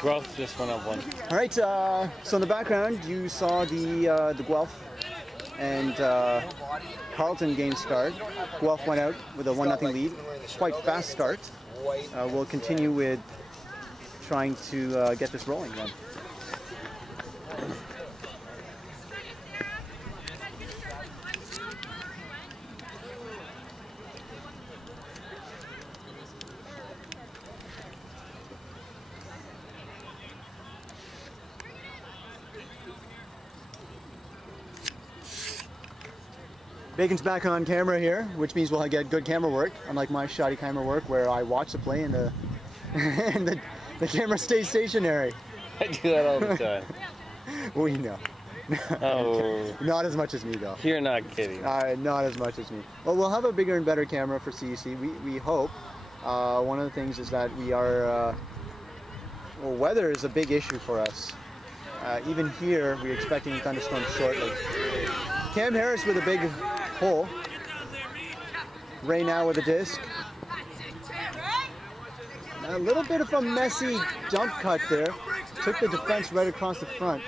Guelph just went up one. All right, so in the background, you saw the Guelph and Carleton game start. Guelph went out with a 1-0 lead. Quite fast start. We'll continue with trying to get this rolling then. Bacon's back on camera here, which means we'll get good camera work, unlike my shoddy camera work where I watch the play and the and the camera stays stationary. I do that all the time. We know. Oh. Not as much as me though. You're not kidding. Not as much as me. Well, we'll have a bigger and better camera for CEUUC. We hope. One of the things is that we are, well, weather is a big issue for us. Even here, we're expecting thunderstorms shortly. Cam Harris with a big hole. Ray now with a disc. A little bit of a messy jump cut there. Took the defense right across the front.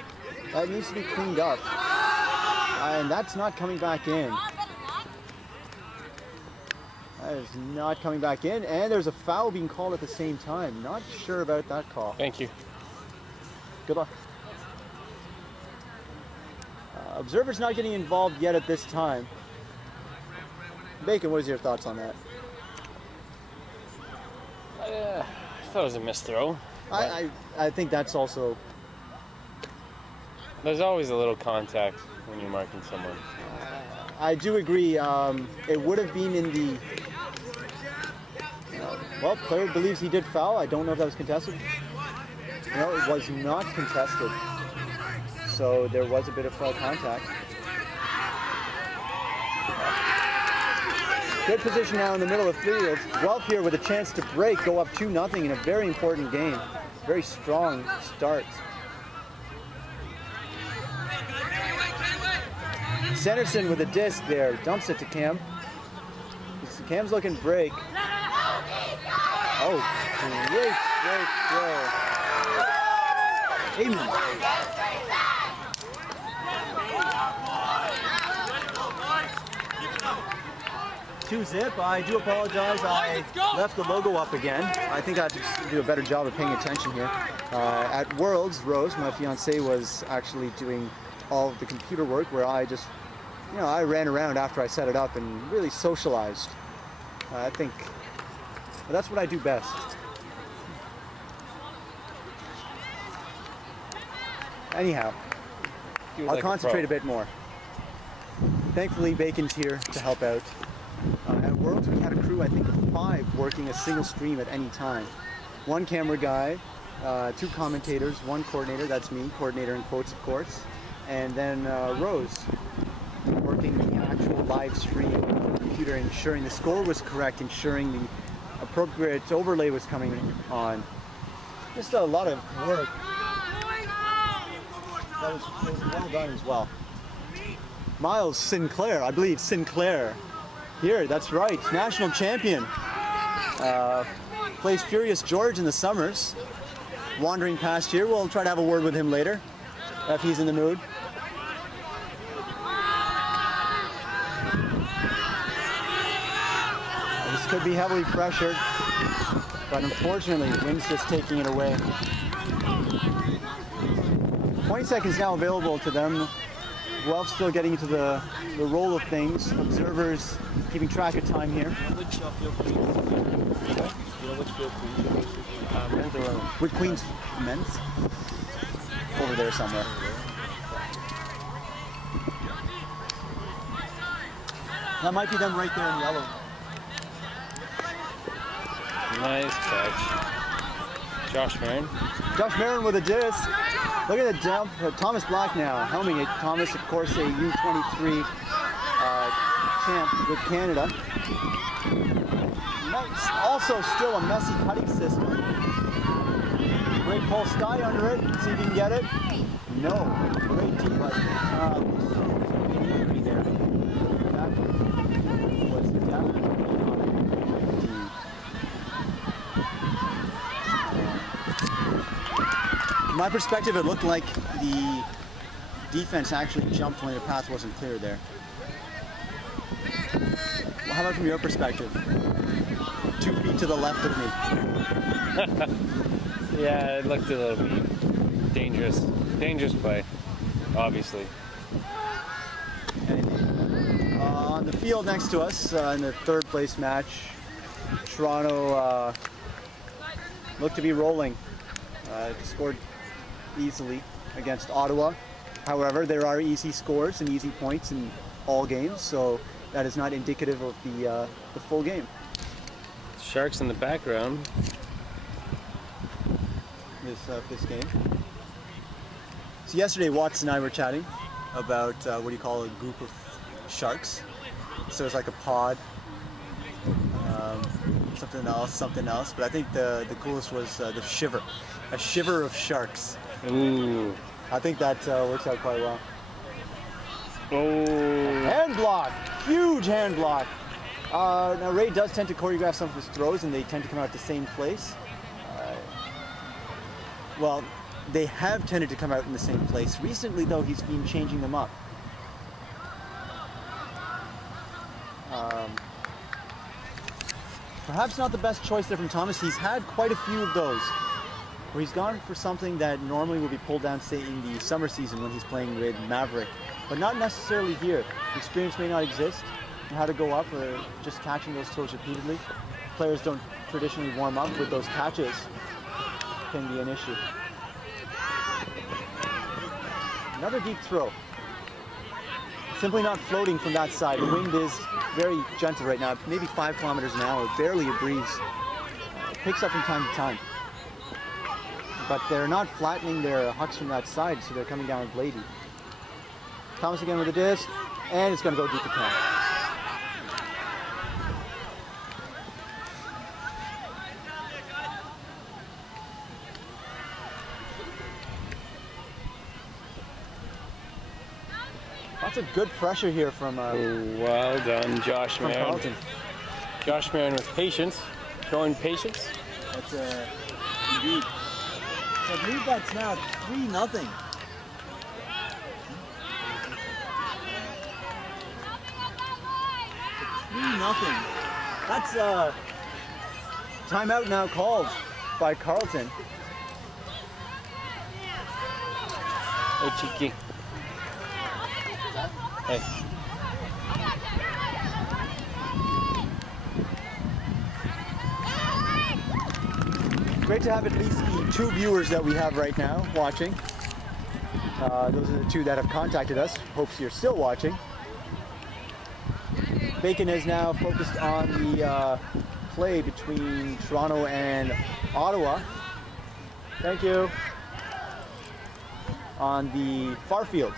That needs to be cleaned up. And that's not coming back in. That is not coming back in. And there's a foul being called at the same time. Not sure about that call. Thank you. Good luck. Observers not getting involved yet at this time. Bacon, what is your thoughts on that? I thought it was a missed throw. I think that's also... There's always a little contact when you're marking someone. I do agree. It would have been in the... well, player believes he did foul. I don't know if that was contested. No, it was not contested. So there was a bit of foul contact. Good position now in the middle of the field. Guelph here with a chance to break, go up 2-0 in a very important game. Very strong start. Sanderson with a disc there, dumps it to Cam. Cam's looking break. Oh, great throw. Amen. 2-zip. I do apologize. I left the logo up again. I think I have to do a better job of paying attention here. At Worlds, Rose, my fiance, was actually doing all of the computer work where I just, I ran around after I set it up and really socialized. I think that's what I do best. Anyhow, I'll concentrate a bit more. Thankfully, Bacon's here to help out. At Worlds, we had a crew, I think, of 5 working a single stream at any time. 1 camera guy, 2 commentators, 1 coordinator, that's me, coordinator in quotes, of course, and then Rose, working the actual live stream on the computer, ensuring the score was correct, ensuring the appropriate overlay was coming on. Just a lot of work. That was well done as well. Miles Sinclair, I believe Sinclair. Here, that's right, national champion. Plays Furious George in the summers. Wandering past here, we'll try to have a word with him later, if he's in the mood. This could be heavily pressured, but unfortunately, wind's just taking it away. 20 seconds now available to them. Guelph still getting into the roll of things. Observers keeping track of time here. Which Queen's men's? Over there somewhere. That might be them right there in yellow. Nice catch. Josh Marin. Josh Marin with a disc. Look at the jump. Thomas Black now helming it. Thomas, of course, a U23 champ with Canada. Nice. Also still a messy cutting system. Great pull sky under it. See if you can get it. No. Great deep right there. That was definitely on it. From my perspective, it looked like the defense actually jumped when their path wasn't clear there. Well, how about from your perspective? 2 feet to the left of me. Yeah, it looked a little bit dangerous. Dangerous play, obviously. On the field next to us, in the third place match, Toronto looked to be rolling. Scored easily against Ottawa. However, there are easy scores and easy points in all games, so that is not indicative of the full game. Sharks in the background. This game. So yesterday, Watts and I were chatting about what do you call a group of sharks. So it's like a pod, something else. But I think the coolest was the shiver, a shiver of sharks. Ooh. I think that works out quite well. Oh. Hand block, huge hand block. Now Ray does tend to choreograph some of his throws, and they tend to come out at the same place. Well, they have tended to come out in the same place. Recently, though, he's been changing them up. Perhaps not the best choice there from Thomas. He's had quite a few of those where he's gone for something that normally would be pulled down, say, in the summer season when he's playing with Maverick, but not necessarily here. The experience may not exist on how to go up or just catching those throws repeatedly. Players don't traditionally warm up with those catches. Can be an issue. Another deep throw. Simply not floating from that side. The wind is very gentle right now, maybe 5 kilometers an hour, barely a breeze. It picks up from time to time. But they're not flattening their hucks from that side, so they're coming down with Blady. Thomas again with a disc, and it's going to go deep to 10. Lots of good pressure here from well done, Josh Marin. Carleton. Josh Marin with patience, showing patience. That's indeed. So I believe that's now 3-0. That's timeout now called by Carleton. Hey, cheeky. Hey. Great to have at least the 2 viewers that we have right now watching. Those are the 2 that have contacted us. Hopes you're still watching. Bacon is now focused on the play between Toronto and Ottawa. Thank you. On the far field.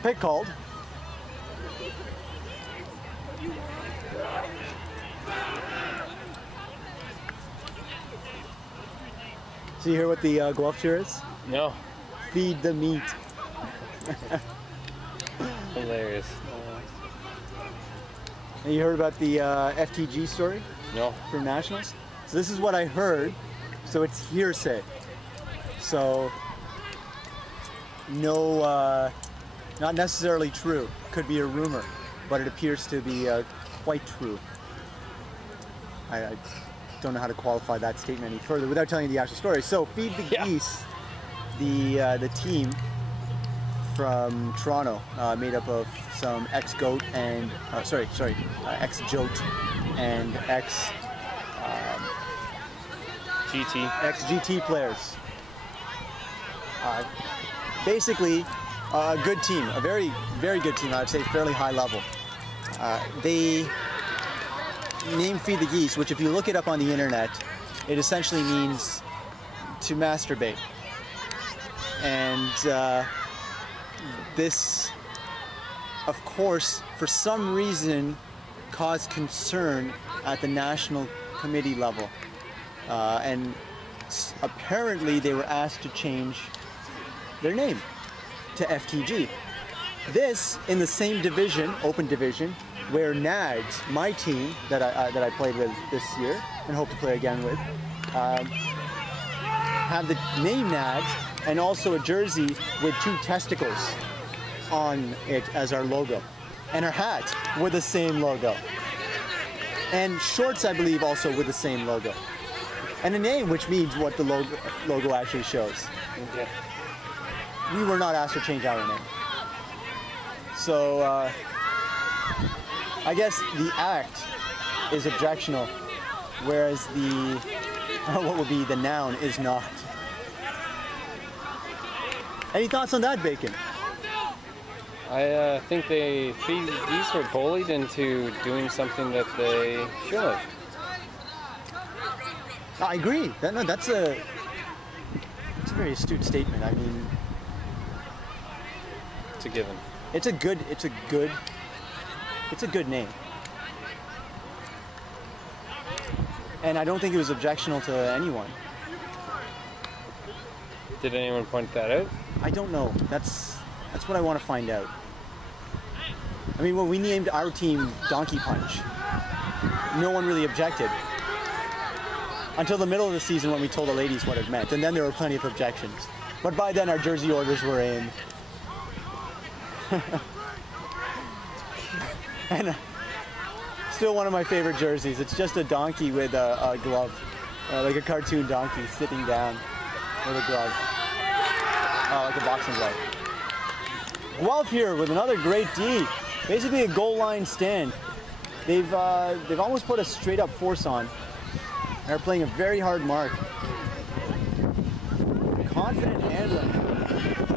Pick called. So you hear what the Guelph cheer is? No. Feed the meat. Hilarious. And you heard about the FTG story? No. From Nationals? So this is what I heard, so it's hearsay. So, no, not necessarily true. Could be a rumor, but it appears to be quite true. I don't know how to qualify that statement any further without telling you the actual story. So, Feed the Geese, the team from Toronto, made up of some ex-goat and ex-jote and ex-GT players. Basically, a good team, a very, very good team. I would say fairly high level. They named Feed the Geese, which if you look it up on the internet, it essentially means to masturbate. And this, of course, for some reason, caused concern at the national committee level. and apparently they were asked to change their name to FTG. This in the same division, open division, where Nads, my team that I played with this year and hope to play again with, have the name Nads and also a jersey with 2 testicles on it as our logo, and our hat with the same logo, and shorts I believe also with the same logo, and a name which means what the logo actually shows. Okay. We were not asked to change our name. So I guess the act is objectional, whereas the what would be the noun is not. Any thoughts on that, Bacon? I think these were bullied into doing something that they should have. I agree. That's a very astute statement. I mean, It's a given. it's a good name. And I don't think it was objectional to anyone. Did anyone point that out? I don't know. That's what I want to find out. I mean, when we named our team Donkey Punch, no one really objected. Until the middle of the season when we told the ladies what it meant, and then there were plenty of objections. But by then our jersey orders were in. And still one of my favorite jerseys. It's just a donkey with a glove, like a cartoon donkey sitting down with a glove, like a boxing glove. Guelph here with another great D. Basically a goal line stand. They've almost put a straight up force on. They're playing a very hard mark. Confident handling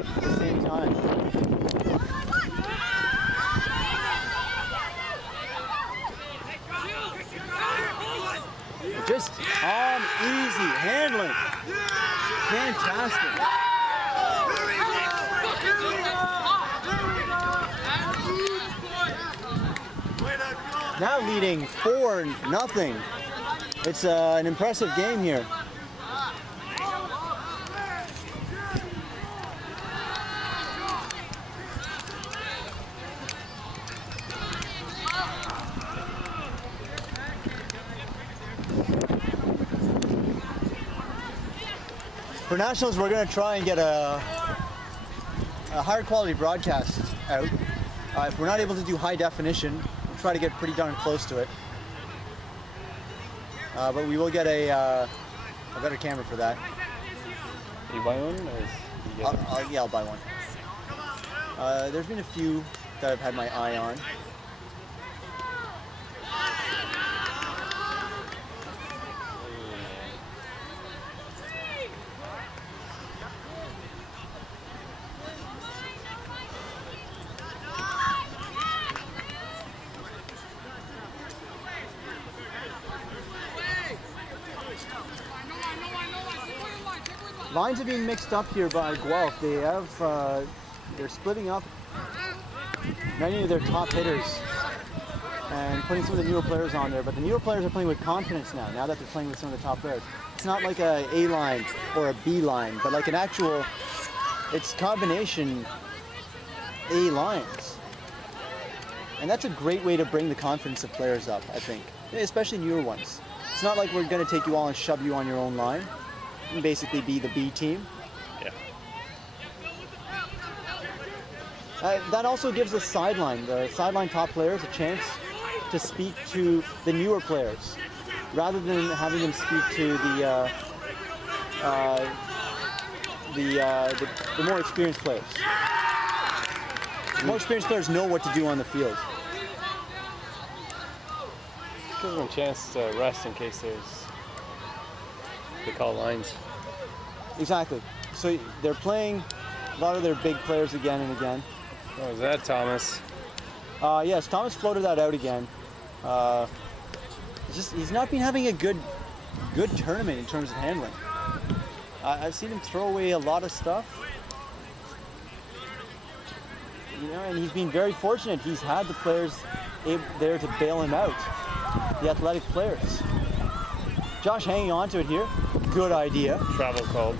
at the same time. Just calm, easy handling. Fantastic. Now leading 4-0. It's an impressive game here. For Nationals, we're going to try and get a higher quality broadcast out. If we're not able to do high definition, we'll try to get pretty darn close to it. But we will get a better camera for that. You buy one? Or yeah, I'll buy one. There's been a few that I've had my eye on. Lines are being mixed up here by Guelph. They have, they're splitting up many of their top hitters and putting some of the newer players on there. But the newer players are playing with confidence now that they're playing with some of the top players. It's not like a A line or a B line, but like an actual, it's combination A lines. And that's a great way to bring the confidence of players up, I think, especially newer ones. It's not like we're going to take you all and shove you on your own line. And basically be the B team. Yeah. That also gives the sideline top players a chance to speak to the newer players, rather than having them speak to the more experienced players. The more experienced players know what to do on the field. Gives them a chance to rest in case they call lines. Exactly. So they're playing a lot of their big players again and again. Oh, is that Thomas? Yes, Thomas floated that out again. He's not been having a good tournament in terms of handling. I've seen him throw away a lot of stuff. You know, and he's been very fortunate. He's had the players there to bail him out. The athletic players. Josh hanging on to it here. Good idea. Travel called.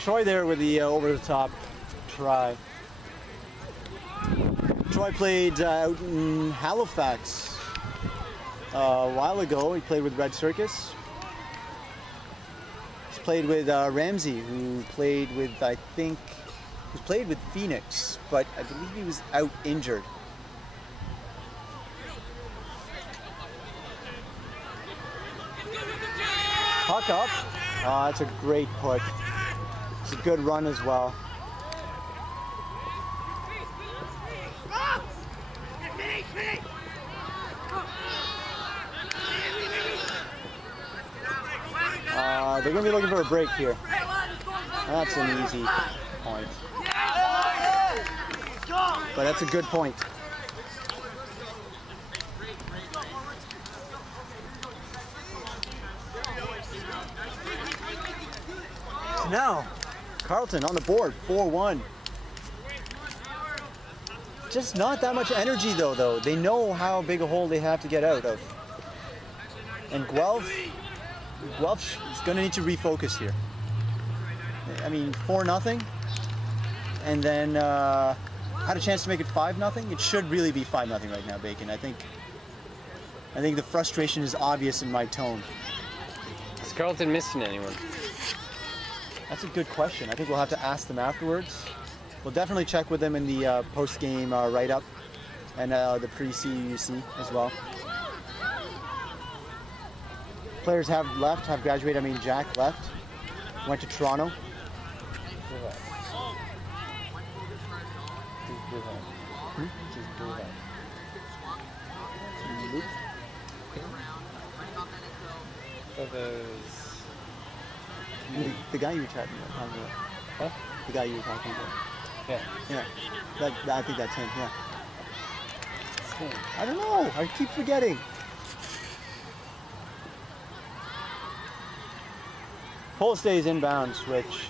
Troy there with the over-the-top try. Troy played out in Halifax a while ago. He played with Red Circus. He's played with Ramsey, who played with, I think, who's played with Phoenix, but I believe he was out injured. Puck up. Oh, that's a great put. It's a good run as well. They're going to be looking for a break here. That's an easy point. But that's a good point. So now, Carleton on the board, 4-1. Just not that much energy though. They know how big a hole they have to get out of. And Guelph is going to need to refocus here. I mean, 4-0, and then had a chance to make it 5-0. It should really be 5-0 right now, Bacon. I think the frustration is obvious in my tone. Is Carleton missing anyone? That's a good question. I think we'll have to ask them afterwards. We'll definitely check with them in the post-game write-up and the pre-CEUUC as well. Players have graduated. I mean, Jack left, went to Toronto. The guy you were talking about. Huh? The guy you were talking about. Yeah. Yeah. I think that's him. Yeah. I don't know. I keep forgetting. Pole stays inbounds, which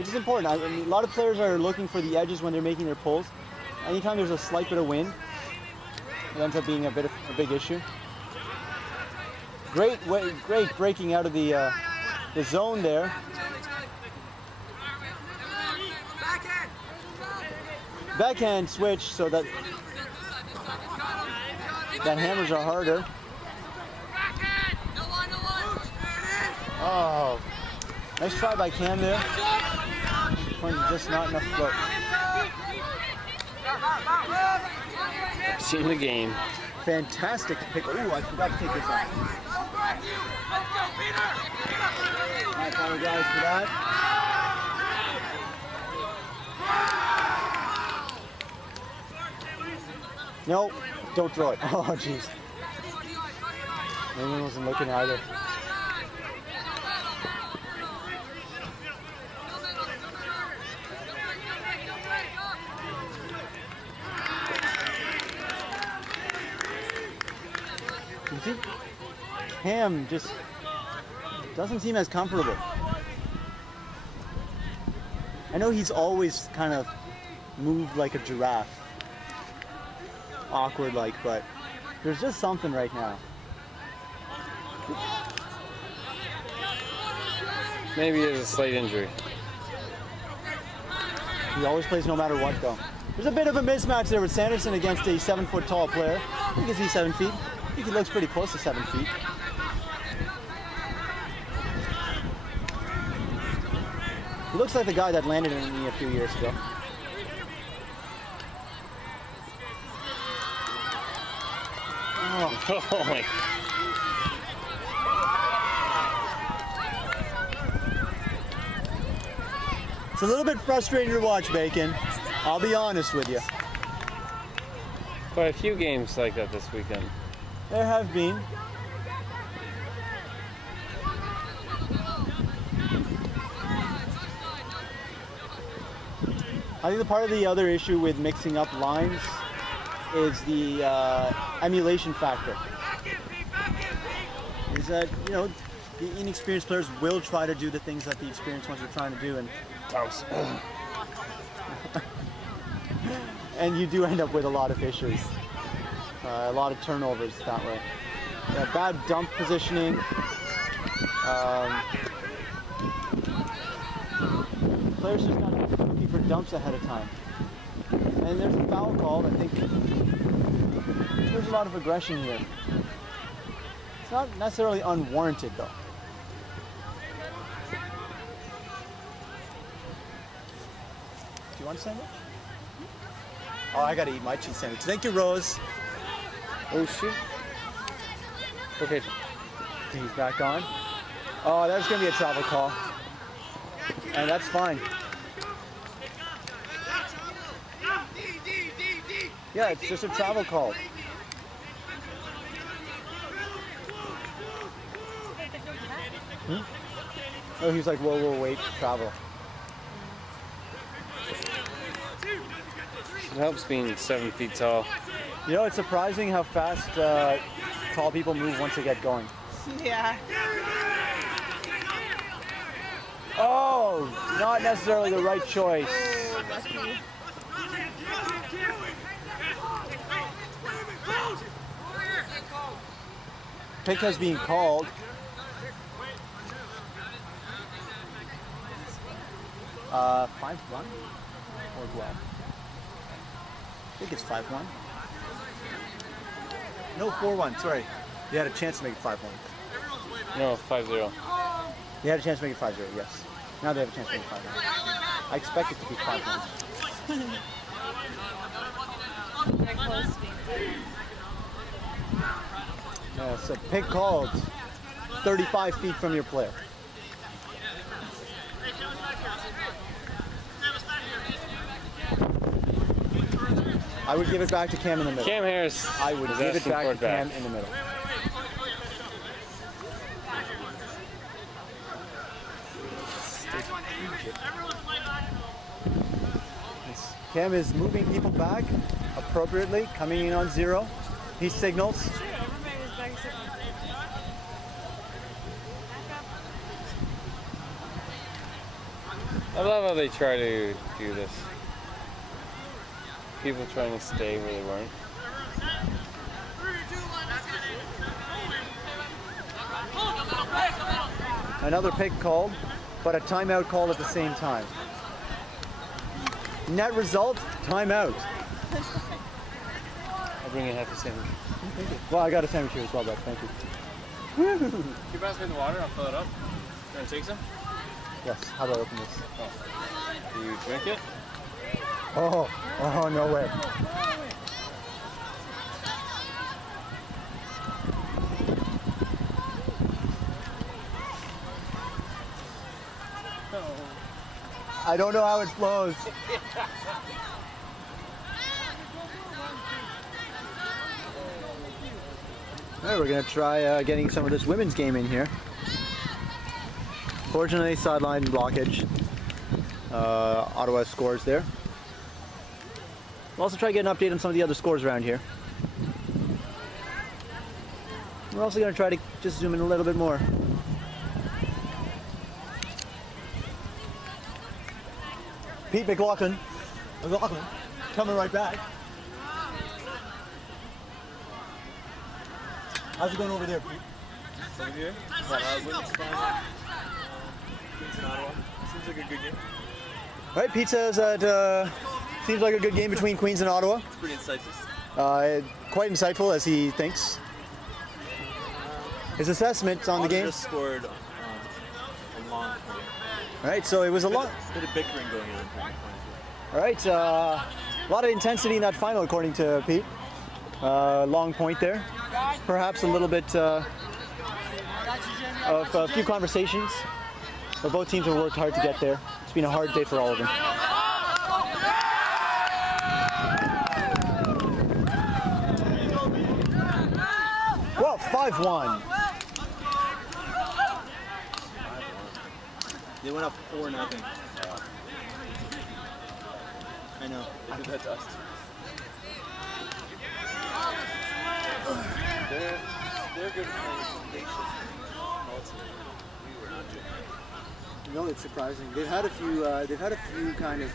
is important. I mean, a lot of players are looking for the edges when they're making their pulls. Anytime there's a slight bit of wind, it ends up being a big issue. Great breaking out of the zone there. Backhand switch so that hammers are harder. Oh, nice try by Cam there. Just not enough float. Seen the game. Fantastic pick. Ooh, I forgot to take this off. I apologize for that. No, don't throw it. Oh, jeez. Maybe wasn't looking either. You see, Cam just doesn't seem as comfortable. I know he's always kind of moved like a giraffe. Awkward like, but there's just something right now. Maybe it's a slight injury. He always plays no matter what though. There's a bit of a mismatch there with Sanderson against a 7-foot tall player. I think he's 7 feet. I think he looks pretty close to 7 feet. He looks like the guy that landed on me a few years ago. Oh my. It's a little bit frustrating to watch, Bacon. I'll be honest with you. Quite a few games like that this weekend. There have been. I think the part of the other issue with mixing up lines is the emulation factor. Is that, you know, the inexperienced players will try to do the things that the experienced ones are trying to do, and and you do end up with a lot of issues, a lot of turnovers that way. Yeah, bad dump positioning. Players just got to be looking for dumps ahead of time. And there's a foul call. I think there's a lot of aggression here. It's not necessarily unwarranted, though. Do you want a sandwich? Oh, I gotta eat my cheese sandwich. Thank you, Rose. Oh, shoot. Okay. He's back on. Oh, there's gonna be a travel call. And that's fine. Yeah, it's just a travel call. Oh, he was like, whoa, whoa, wait, travel. It helps being 7 feet tall. You know, it's surprising how fast tall people move once they get going. Yeah. Oh, not necessarily the right choice. Oh, lucky. Pick has been called. Uh, 5-1 or Guelph? I think it's 5-1. No, 4-1. Sorry, you had a chance to make it 5-1. No, 5-0. You had a chance to make it 5-0. Yes. Now they have a chance to make it 5-1. I expect it to be 5-1. Very close to being So pick called 35 feet from your player. I would give it back to Cam in the middle. Cam Harris. I would is give it asking back for to Cam in the middle. Cam is moving people back appropriately, coming in on 0. He signals. I love how they try to do this. People trying to stay where they weren't. Another pick called, but a timeout called at the same time. Net result, timeout. I'll bring you half a sandwich. Thank you. Well, I got a sandwich here as well, but thank you. Can you pass me the water? I'll fill it up. You want to take some? Yes, how about I open this? Oh. Do you drink it? Oh, no way. I don't know how it flows. All right, we're gonna try getting some of this women's game in here. Fortunately, sideline blockage. Ottawa scores there. We'll also try to get an update on some of the other scores around here. We're also going to try to just zoom in a little bit more. Pete McLaughlin. Coming right back. How's it going over there, Pete? Over here? Women's fine. Queens and Ottawa. Seems like a good game. All right, Pete says that seems like a good game between Queens and Ottawa. It's pretty insightful. Quite insightful, as he thinks. His assessment on the game. Just scored a long point. All right, so it was a lot. Bit of bickering going on. All right, a lot of intensity in that final, according to Pete. Long point there. Perhaps a little bit of a few conversations, but both teams have worked hard to get there. It's been a hard day for all of them. Well, 5-1. They went up 4-0. I know. They did that to us. good foundation. We were not doing that. No, it's surprising. They've had a few. Kind of.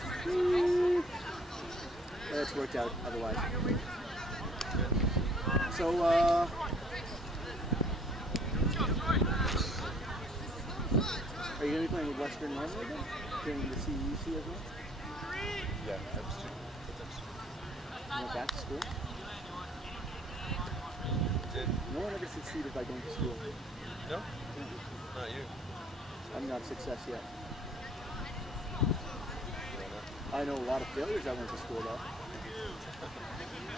It's worked out otherwise. So. Are you going to be playing with Western normally then? During the CEUUC as well? Yeah, You went back to school? No one ever succeeded by going to school. No? Not you. I'm not a success yet. I know a lot of failures that went to school though.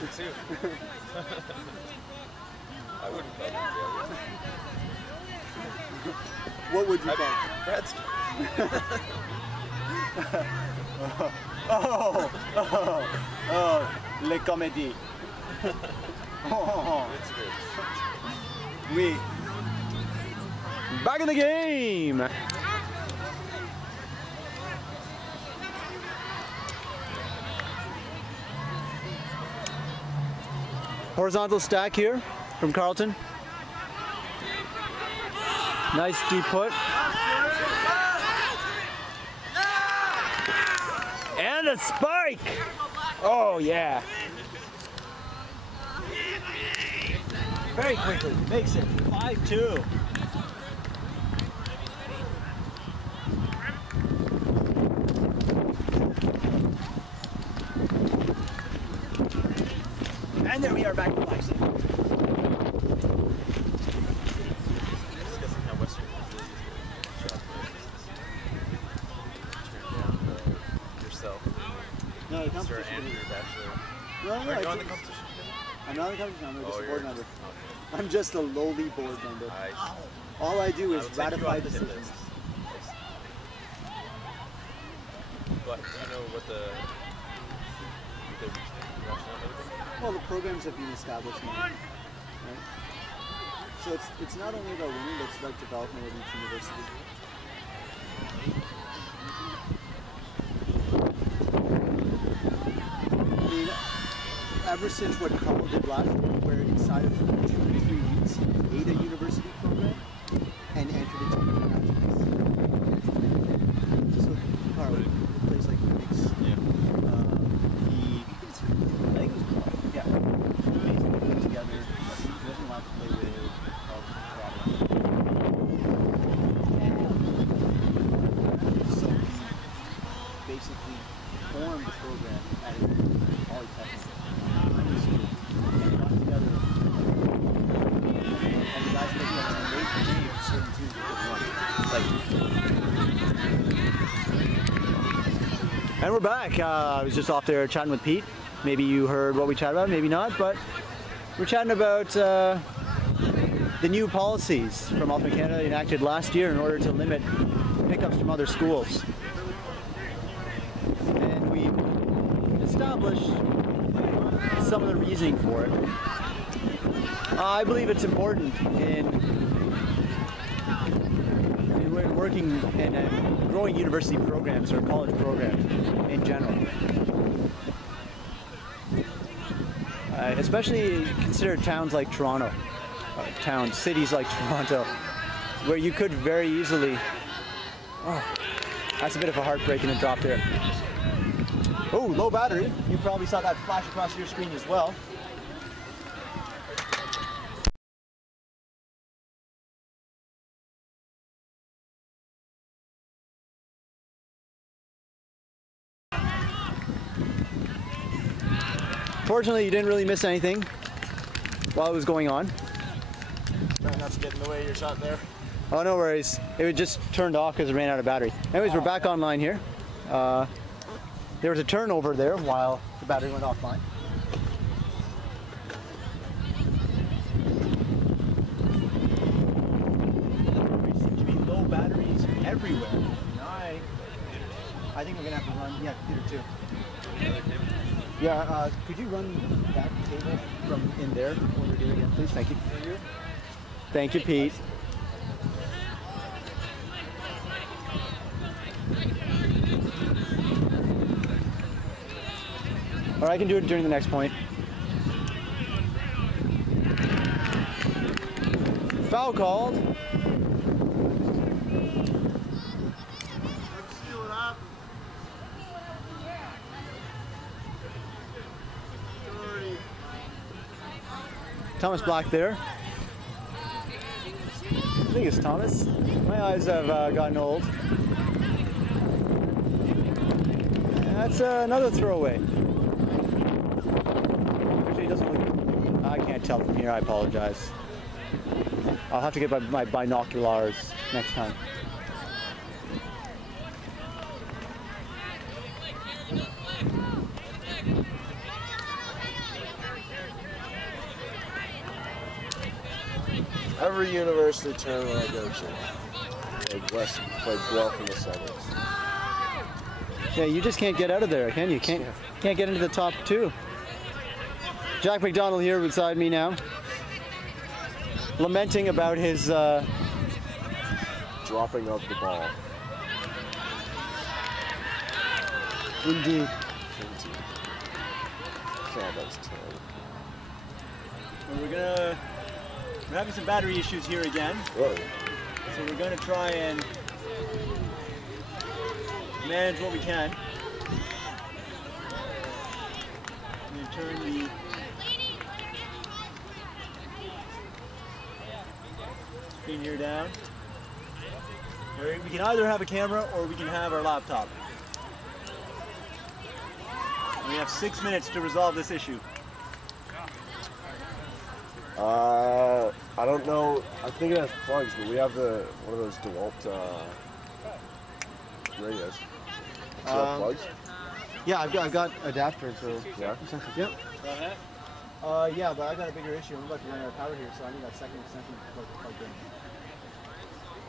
Me too. I wouldn't call them failures. What would you call them? Brad's. Les comédies. It's good. Oui. Back in the game. Horizontal stack here from Carleton. Nice deep put. And a spike! Oh yeah. Very quickly, makes it 5-2. And there we are back to Lexington. Discussing how Western really is shot yourself. No, the Sir competition. Andrew Bachelor. No, Are you on the it's- competition? I'm not in the competition, I'm just a you're board member. okay. I'm just a lowly board member. Nice. All I do I is will take you ratify off the hit decisions. list. But do you know what the reasoning, rationale, and everything? Well, the programs have been established now, right? So it's not only about winning, but it's about development at each university. I mean, ever since what Carl did last year, where inside of 2 to 3 weeks, he ate a university program and entered into internationals. So, Carl, a place like Phoenix, Yeah. I think it was Carl. Yeah. Basically put together, he wasn't allowed to play with Carleton and so he basically formed the program at his polytechnic. And they got together and the guys put together and they gave certain teams and we're back. I was just off there chatting with Pete. Maybe you heard what we chatted about, maybe not, but we're chatting about the new policies from Ultimate Canada enacted last year in order to limit pickups from other schools. And we established some of the reasoning for it. I believe it's important in working in growing university programs or college programs in general. Especially consider towns like Toronto, cities like Toronto, where you could very easily, oh, that's a bit of a heartbreak in a drop there. Oh, low battery. You probably saw that flash across your screen as well. Fortunately, you didn't really miss anything while it was going on. Try not to get in the way of your shot there. Oh, no worries. It was just turned off because it ran out of battery. Anyways, we're back online here. There was a turnover there while the battery went offline. There seem to be low batteries everywhere. And I think we're going to have to run, yeah, computer too. Yeah, could you run that table from in there when we're doing it, please? Thank you. Thank you, Pete. Or I can do it during the next point. Foul called. Thomas Black there. I think it's Thomas. My eyes have gotten old. That's another throwaway. Actually, it doesn't look. I can't tell from here. I apologize. I'll have to get my binoculars next time. Every university tournament I go to, like Guelph in the semis. Yeah, you just can't get out of there, can you? Can't get into the top two. Jack McDonald here beside me now, lamenting about his Dropping of the ball. Indeed. God, that's terrible. We're having some battery issues here again. Whoa. So we're going to try and manage what we can. I'm going to turn the screen here down. We can either have a camera or we can have our laptop. We have 6 minutes to resolve this issue. I don't know. I think it has plugs, but we have one of those DeWalt radios. Do you have plugs? Yeah, I've got adapters. So Yeah. yep. Yeah, but I got a bigger issue. I'm about to run out of power here, so I need that second extension plugged in.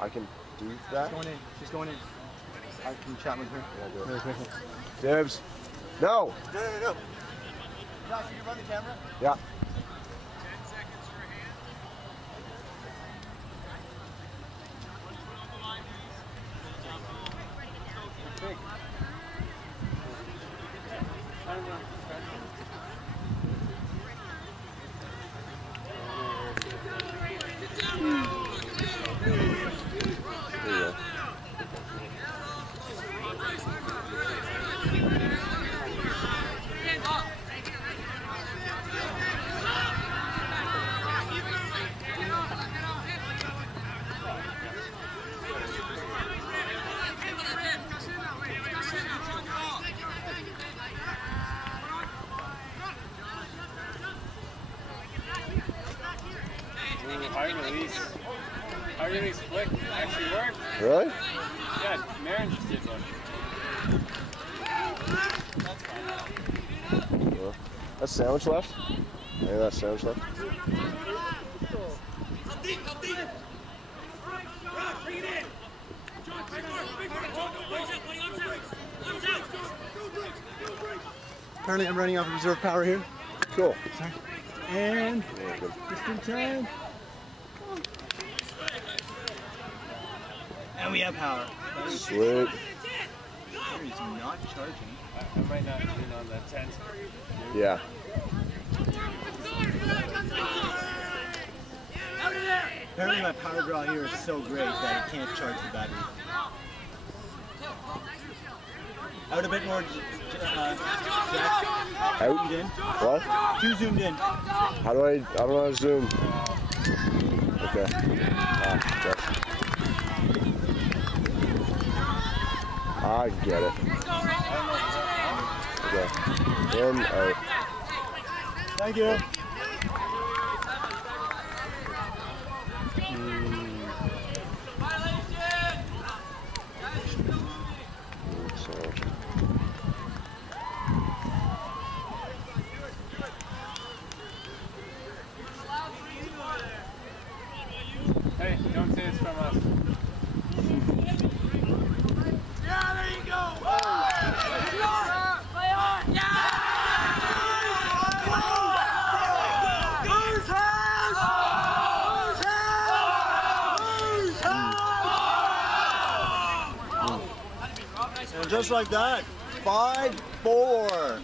I can do that. She's going in. I can chat with her. Yeah, do it. Really quickly. Dibs. No. No. Josh, you run the camera? Yeah. Our release flick actually worked. Really? Yeah, Marin just did one. Well, that's sandwich left? Maybe that's sandwich left. Apparently I'm running off of reserve power here. Cool. Sorry. And Yeah, good. just in time. And we have power. Sweet. He's not charging. I might not be on that tent. Yeah. Apparently my power draw here is so great that it can't charge the battery. Out a bit more, Jack. Out? Zoomed in. What? Too zoomed in. How do I zoom? Okay. Okay. I get it. Okay. In, out. Thank you. Hey, don't say it's from us. Yeah, there you go! Play on! Yeah! Who's house? Who's house? And just like that, 5-4.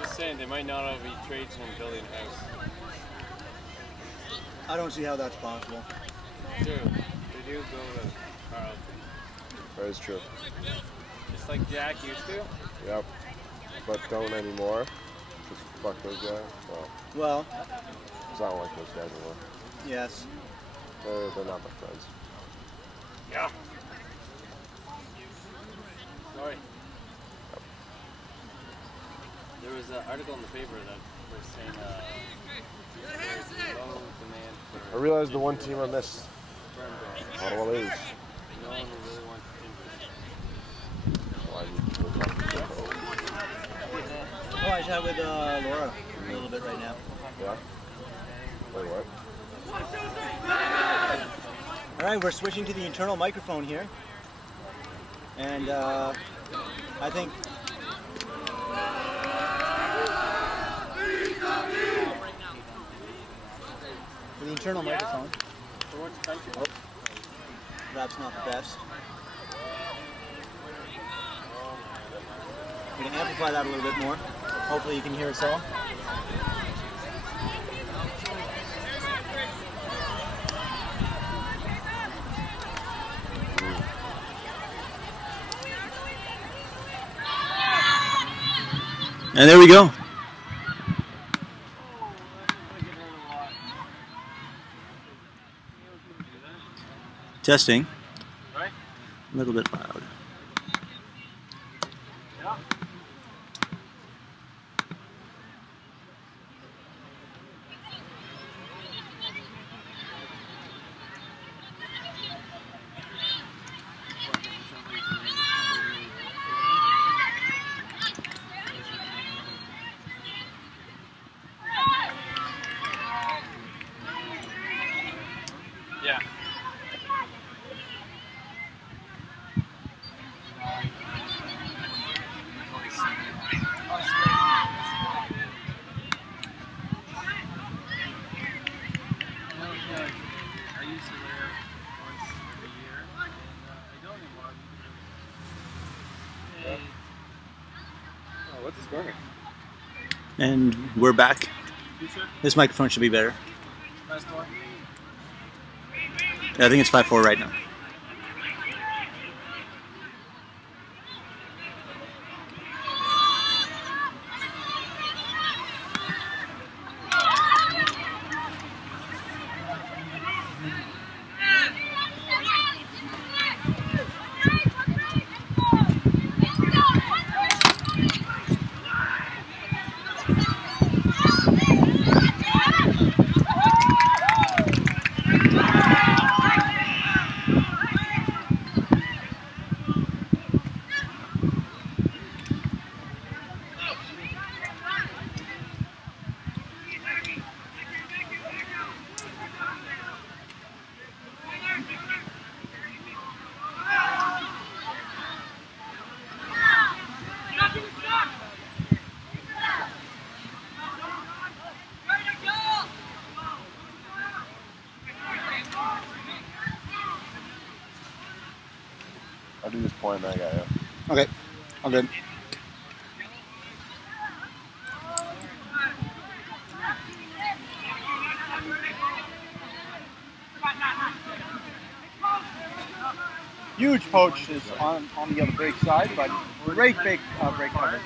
Just saying, they might might not all be tradesmen building a house. I don't see how that's possible. True. They do go to Carleton. That is true. Just like Jack used to. Yep. But don't anymore. Just fuck those guys. Well, I don't like those guys anymore. yes. They're not my friends. Yeah. Sorry. There was an article in the paper that was saying there's low demand for. I realized the one team I missed. Burn bear. Ottawa Leaves. No one really wants Well, I need to go talk to Jeff. Oh, I chat with Laura a little bit right now. Yeah? Wait, what? All right, we're switching to the internal microphone here. And I think for the internal microphone, oh, perhaps not the best. We can amplify that a little bit more. Hopefully you can hear us all. And there we go. Testing. Right? A little bit loud. Yeah. Yeah. I used to wear once a year, and I don't anymore. Oh, what's the score? And we're back. This microphone should be better. Last one. Yeah, I think it's 5-4 right now. I'll do this point and then I got you. Okay, all good. Huge poach is on the other break side, but great big break coverage.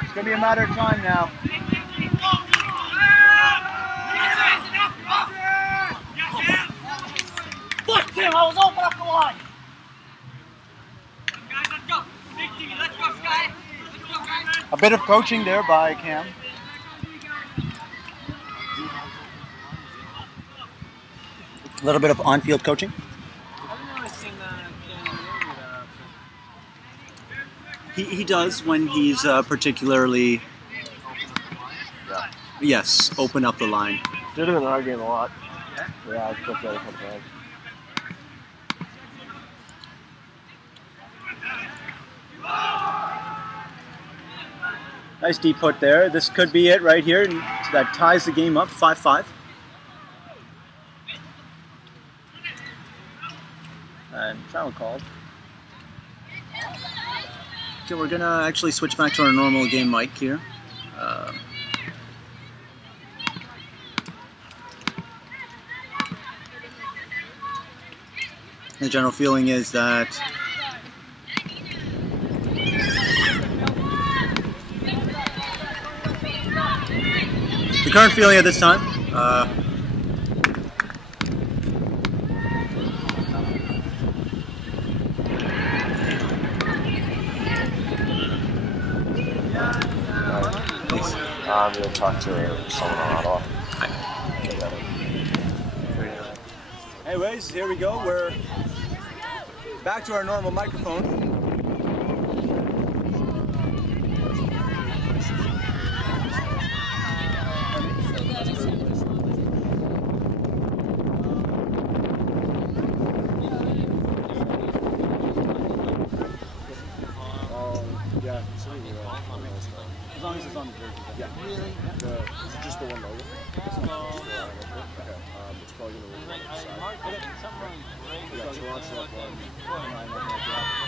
It's going to be a matter of time now. Fuck him! I was open up the line! Guys, let's go! Big team, let's go, Sky! Let's go, guys! A bit of coaching there by Cam. A little bit of on-field coaching. He does when he's particularly, yes, open up the line. Did it in our game a lot. Yeah, I took that a couple times. Nice deep put there. This could be it right here. That ties the game up, 5-5. And travel called. Okay, we're gonna actually switch back to our normal game mic here. The general feeling is that the current feeling at this time, I'm going to talk to someone on Ottawa. anyways, here we go. We're back to our normal microphone. Yeah, as long as it's on the jersey. Yeah. Really? Is it just the one logo? Okay. It's probably going to look on the side. We got Toronto up one.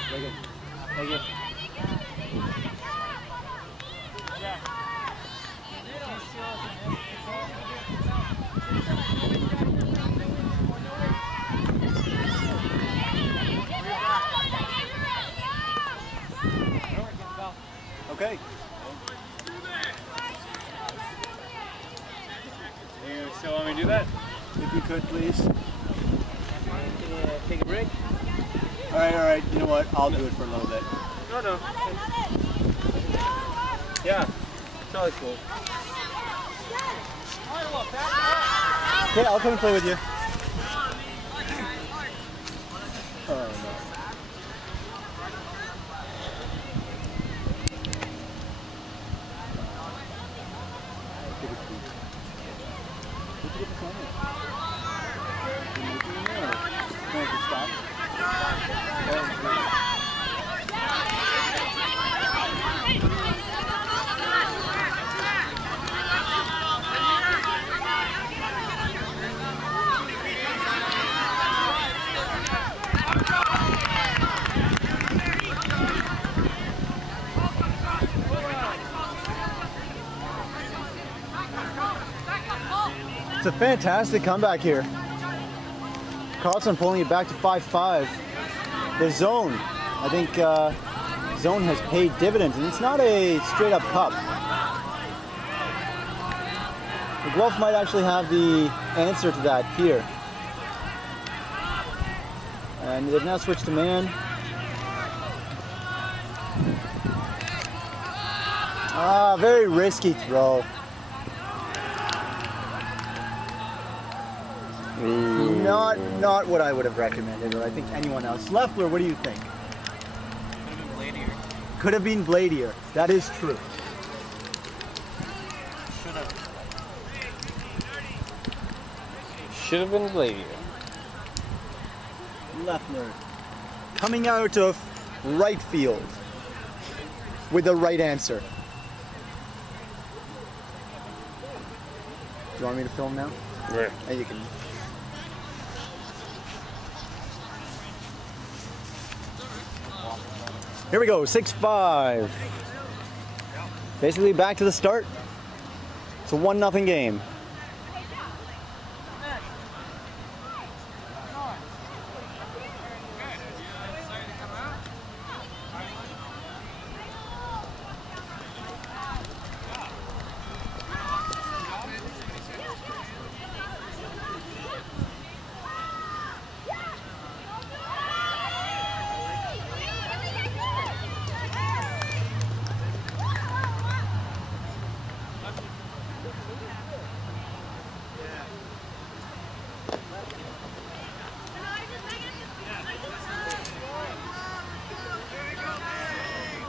Very good. Thank you. Okay. You still want me to do that? If you could, please. Take a break? All right. You know what? I'll do it for a little bit. No. Yeah, it's always cool. Okay, I'll come and play with you. Oh no. It's a fantastic comeback here. Carleton pulling it back to 5-5. The zone, I think zone has paid dividends, and it's not a straight up cup. The Guelph might actually have the answer to that here. And they've now switched to man. Very risky throw. Not what I would have recommended, or I think anyone else. Leffler, what do you think? Could have been bladier. That is true. Should have been bladier. Leffler coming out of right field with the right answer. Do you want me to film now? Yeah. And you can. Here we go, 6-5. Basically back to the start. It's a 1-0 game.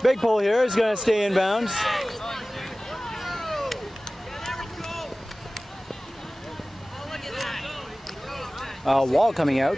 Big pull here is going to stay in bounds. Wall coming out.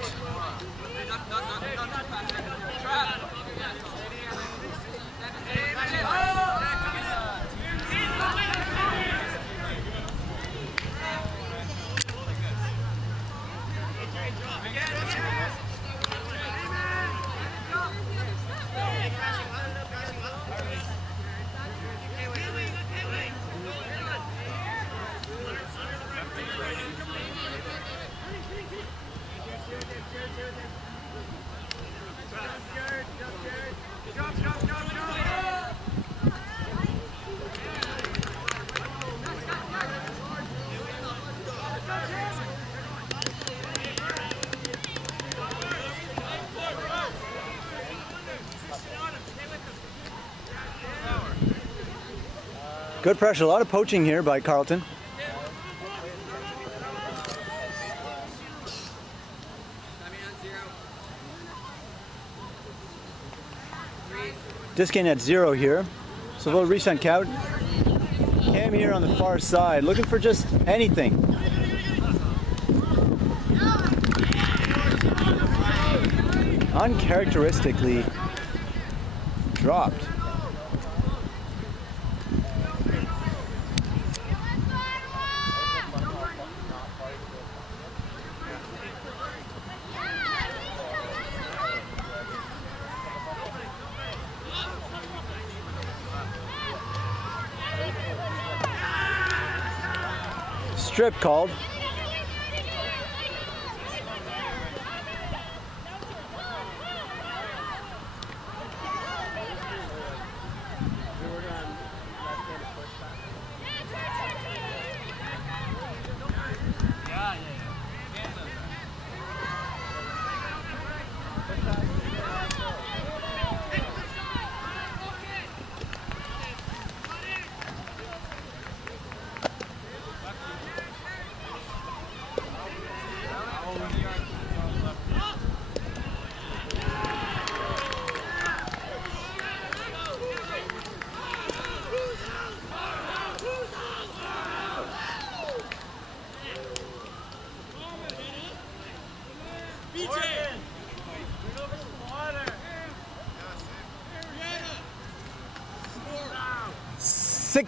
Good pressure, a lot of poaching here by Carleton. Disc in at 0 here. So a little recent count. Cam here on the far side, looking for just anything. Uncharacteristically dropped. Strip called.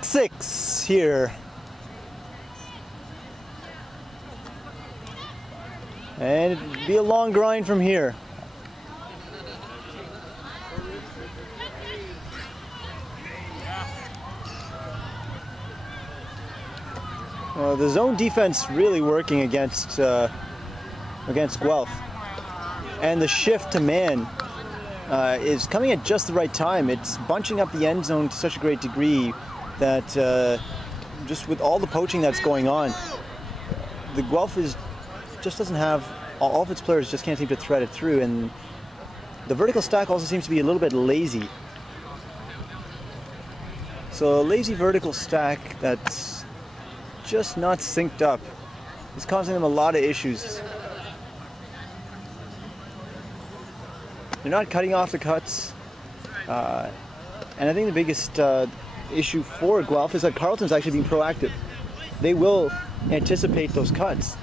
Six here. And it'd be a long grind from here. The zone defense really working against Guelph. And the shift to man is coming at just the right time. It's bunching up the end zone to such a great degree that just with all the poaching that's going on, the Guelph just doesn't have, all of its players just can't seem to thread it through, and the vertical stack also seems to be a little bit lazy. So a lazy vertical stack that's just not synced up is causing them a lot of issues. They're not cutting off the cuts, and I think the biggest issue for Guelph is that Carleton's actually being proactive. They will anticipate those cuts,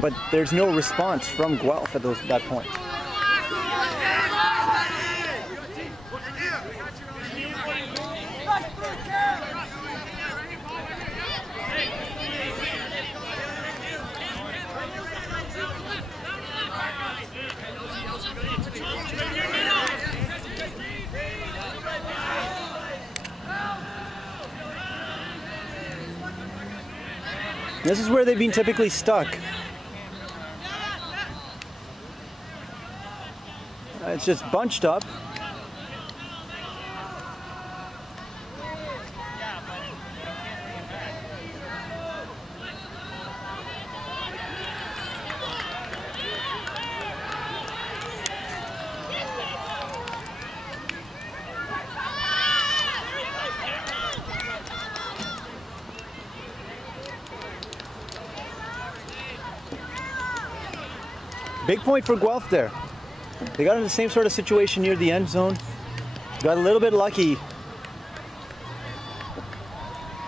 but there's no response from Guelph at that point. This is where they've been typically stuck. It's just bunched up. Big point for Guelph there. They got in the same sort of situation near the end zone. Got a little bit lucky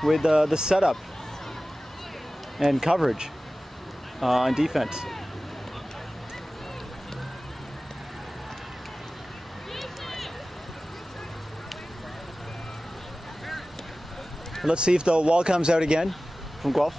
with the setup and coverage on defense. Let's see if the wall comes out again from Guelph.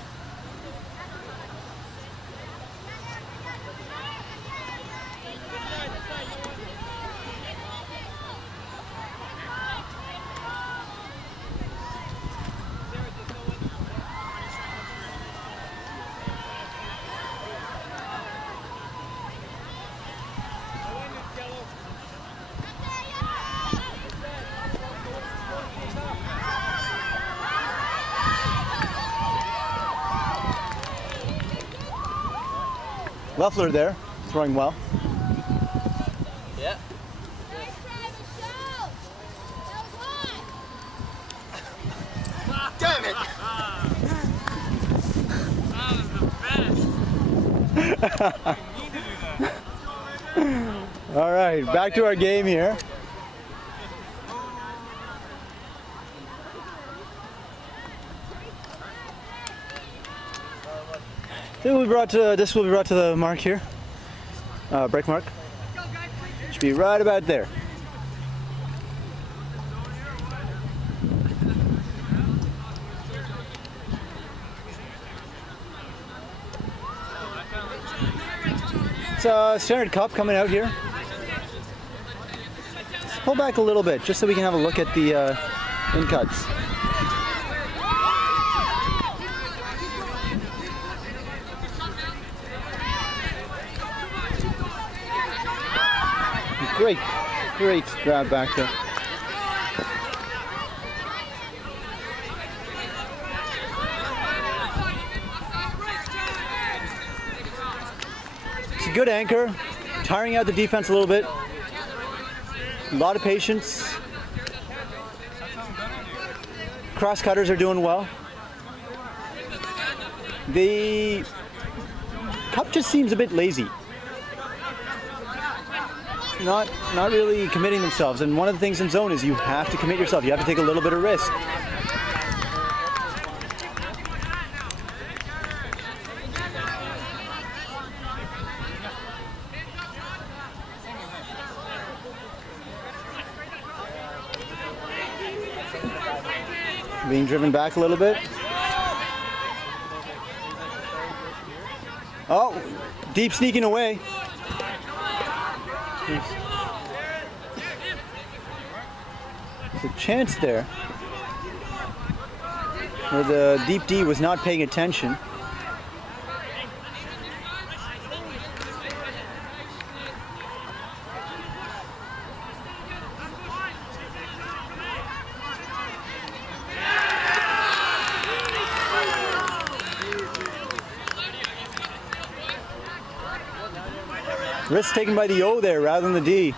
Leffler there, throwing well. Yeah. Go! All right, back to our game here. This will be brought to the mark here. Break mark. Should be right about there. It's a standard cup coming out here. Let's pull back a little bit just so we can have a look at the in cuts. Great grab back there. It's a good anchor, tiring out the defense a little bit. A lot of patience. Cross cutters are doing well. The cup just seems a bit lazy. Not really committing themselves, and one of the things in zone is you have to commit yourself. You have to take a little bit of risk. Being driven back a little bit. Oh, deep sneaking away. There's a chance there where the deep D was not paying attention. Risk taken by the O there rather than the D.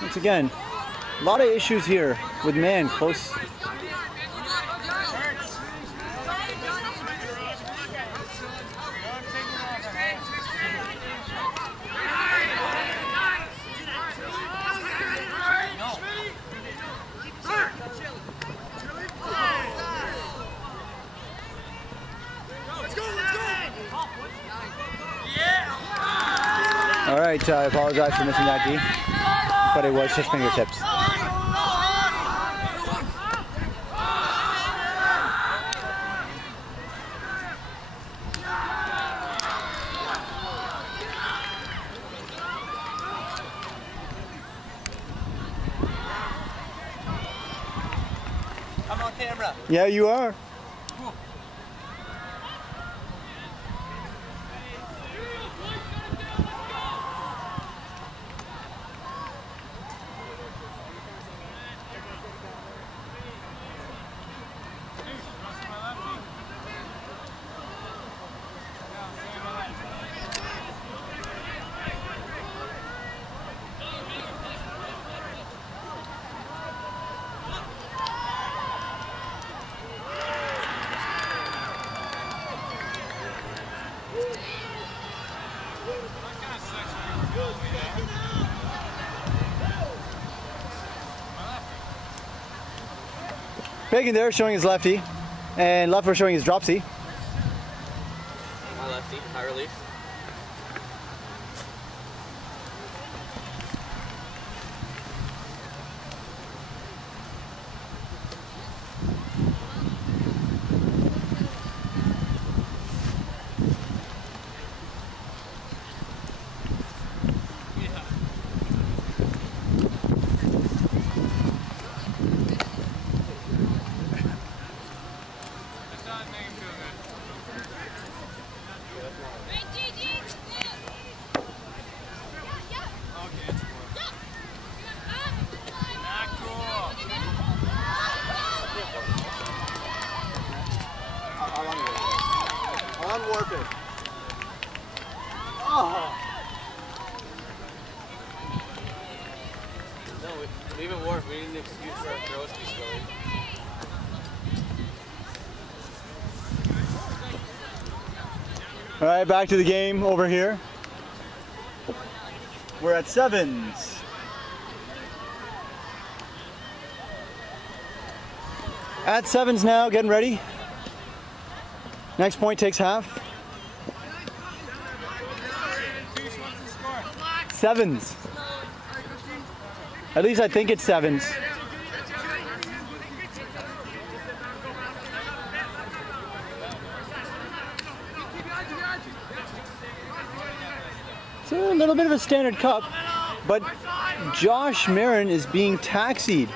Once again, a lot of issues here with man close. All right, I apologize for missing that D, but it was just fingertips. I'm on camera. Yeah, you are. Bacon there showing his lefty, and Leffer showing his dropsy. My lefty, high relief. Unwarp it. Oh. We need an excuse for our throws to be silly. All right, back to the game over here. We're at sevens. At sevens now, getting ready. Next point takes half. Sevens. At least I think it's sevens. It's a little bit of a standard cup, but Josh Marin is being taxied.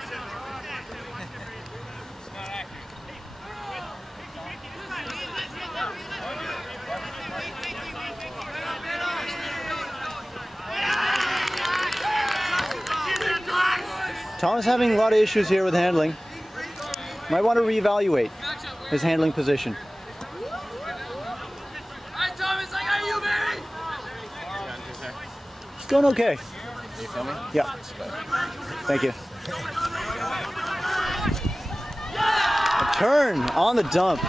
Tom's having a lot of issues here with handling. Might want to reevaluate his handling position. It's going okay. Are you filming? Yeah. Thank you. A turn on the dump.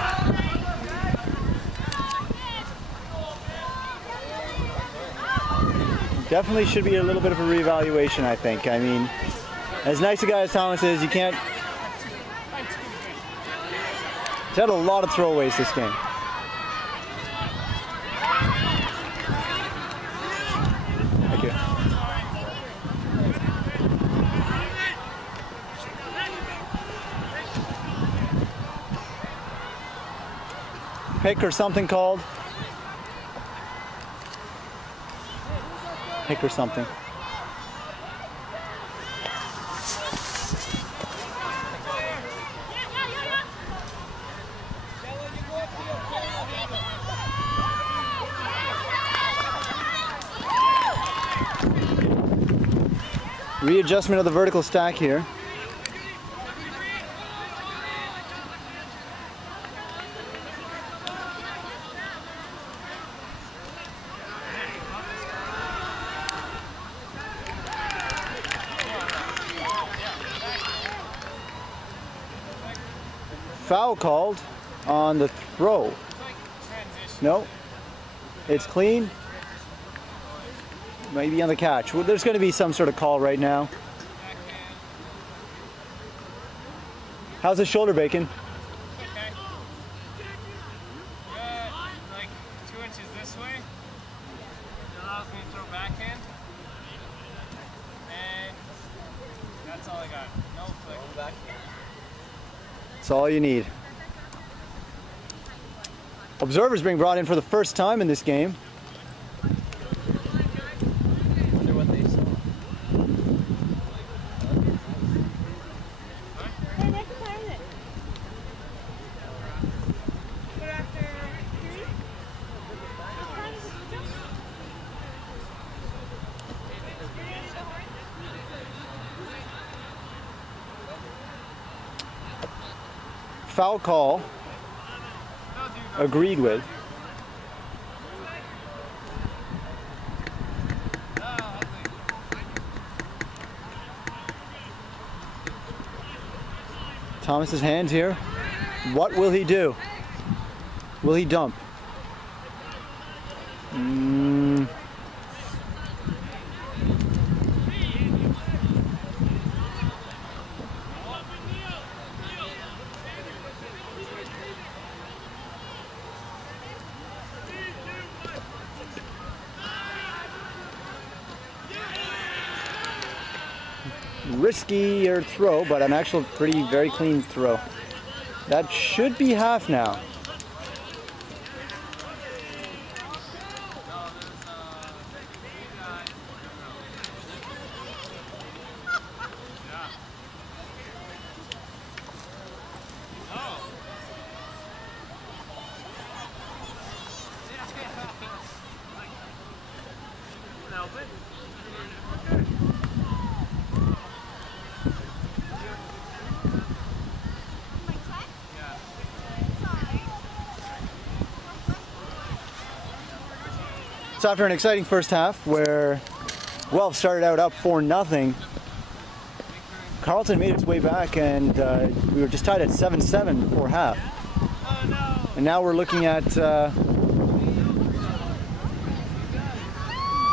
Definitely should be a little bit of a reevaluation, I think. I mean, as nice a guy as Thomas is, you can't... He's had a lot of throwaways this game. Thank you. Pick or something called. Pick or something. Readjustment of the vertical stack here. Foul called on the throw. No, it's clean. Maybe on the catch. Well, there's going to be some sort of call right now. How's the shoulder, Bacon? Okay. Like 2 inches this way. It allows me to throw backhand. And that's all I got. No flick. Backhand. That's all you need. Observers being brought in for the first time in this game. Foul call, agreed with. Thomas's hands here. What will he do? Will he dump? Riskier throw, but an actual very clean throw. That should be half now. So after an exciting first half where Guelph started out up 4-0, Carleton made its way back, and we were just tied at 7-7 before half. And now we're looking at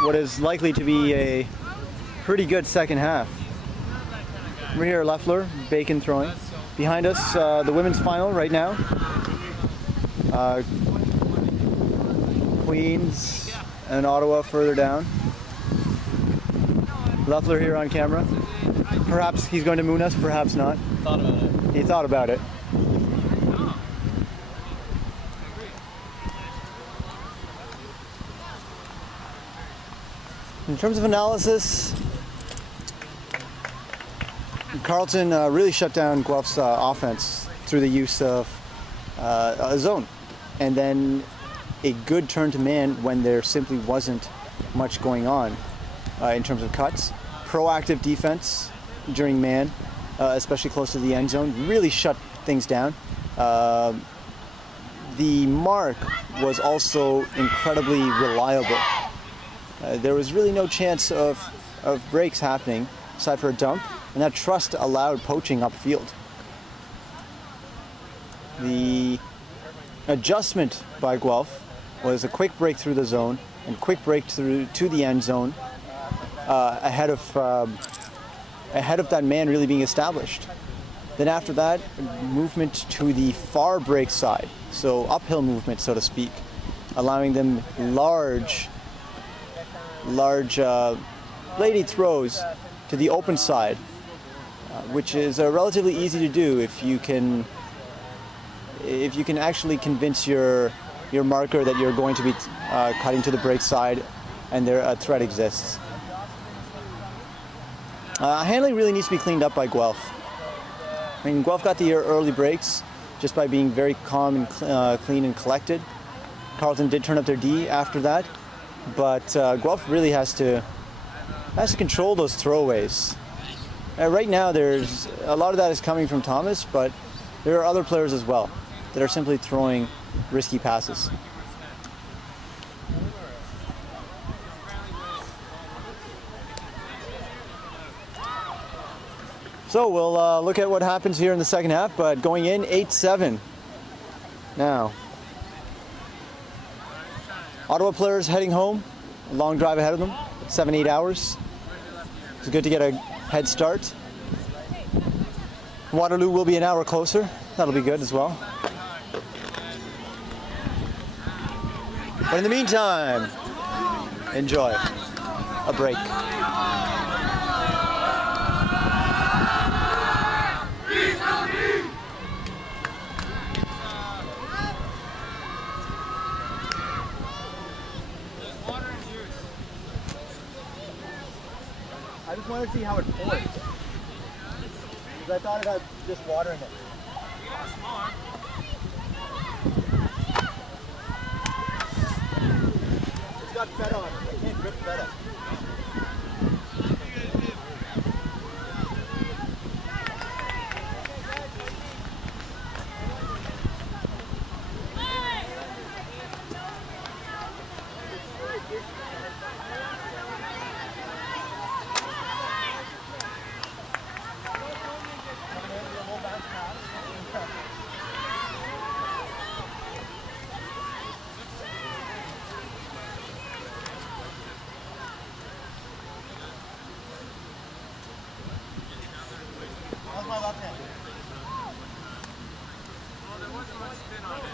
what is likely to be a pretty good second half. We're here at Leffler, Bacon throwing. Behind us, the women's final right now. Queens and Ottawa further down. Leffler here on camera. Perhaps he's going to moon us, perhaps not. Thought about it. He thought about it. In terms of analysis, Carleton really shut down Guelph's offense through the use of a zone, and then a good turn to man when there simply wasn't much going on in terms of cuts. Proactive defense during man, especially close to the end zone, really shut things down. The mark was also incredibly reliable. There was really no chance of breaks happening aside for a dump, and that trust allowed poaching upfield. The adjustment by Guelph was a quick break through the zone and quick break through to the end zone ahead of that man really being established. Then after that, movement to the far break side, so uphill movement, so to speak, allowing them large bladed throws to the open side, which is relatively easy to do if you can actually convince your marker that you're going to be cutting to the break side and a threat exists. Handling really needs to be cleaned up by Guelph. I mean, Guelph got the early breaks just by being very calm and clean and collected. Carleton did turn up their D after that, but Guelph really has to control those throwaways. Right now, there's a lot of that is coming from Thomas, but there are other players as well that are simply throwing risky passes. So we'll look at what happens here in the second half, but going in 8-7 now. Ottawa players heading home, a long drive ahead of them, 7-8 hours. It's good to get a head start. Waterloo will be an hour closer. That'll be good as well. But in the meantime, enjoy a break. I just wanted to see how it pours. Because I thought it had just water in it. It's got feta on it. I can't drip feta. How's my left hand? Oh, there wasn't much spin on it.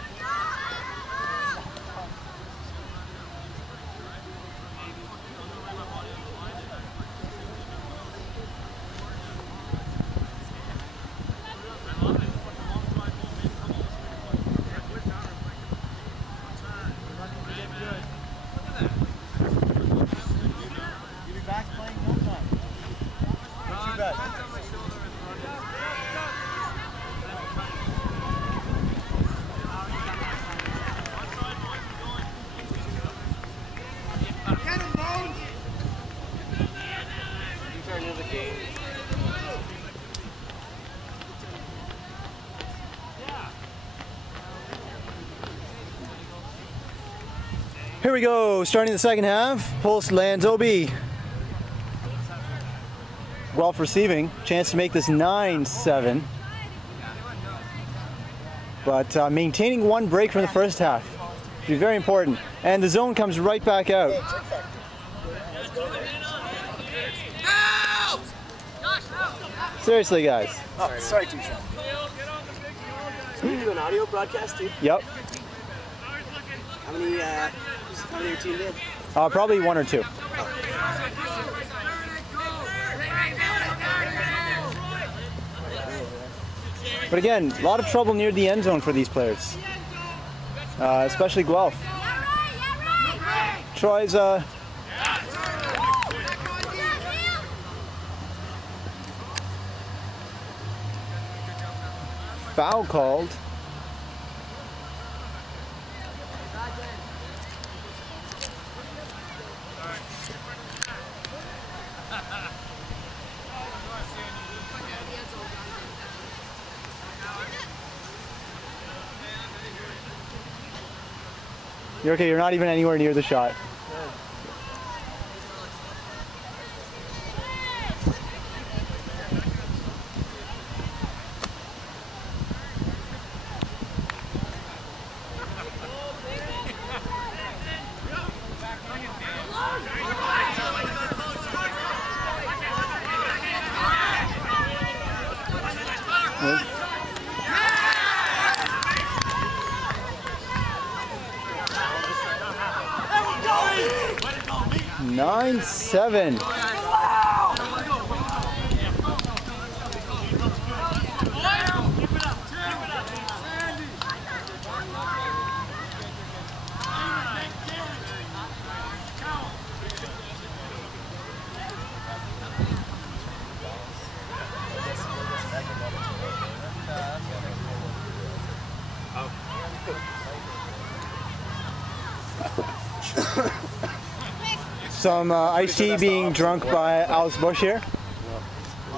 You'll be back playing no time. What's your bet? Here we go, starting the second half. Pulse lands OB. Guelph receiving. Chance to make this 9-7. But maintaining one break from the first half. Be very important. And the zone comes right back out. Seriously, guys. Oh, sorry, Tusha. Can you do an audio broadcast too? Yep. How many are your team in? Probably one or two. But again, a lot of trouble near the end zone for these players, especially Guelph. Troy's foul called. You're okay, you're not even anywhere near the shot. Good. 9-7. Some iced tea being drunk by Alex Bush here.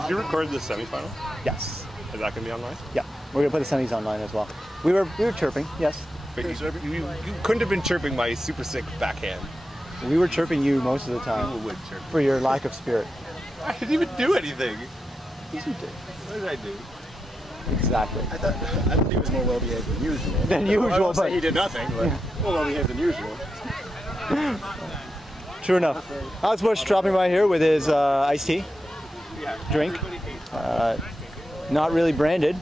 Did you record the semifinal? Yes. Is that going to be online? Yeah, we're gonna put the semis online as well. We were chirping, yes. But you couldn't have been chirping my super sick backhand. We were chirping you most of the People time would chirp. for your lack of spirit. I didn't even do anything. Yes, you did. What did I do? Exactly. I thought he was more well behaved than usual. Than I usual, won't say but he did nothing, but more well behaved than usual. true enough. Alex Bush dropping by here with his iced tea drink. Not really branded.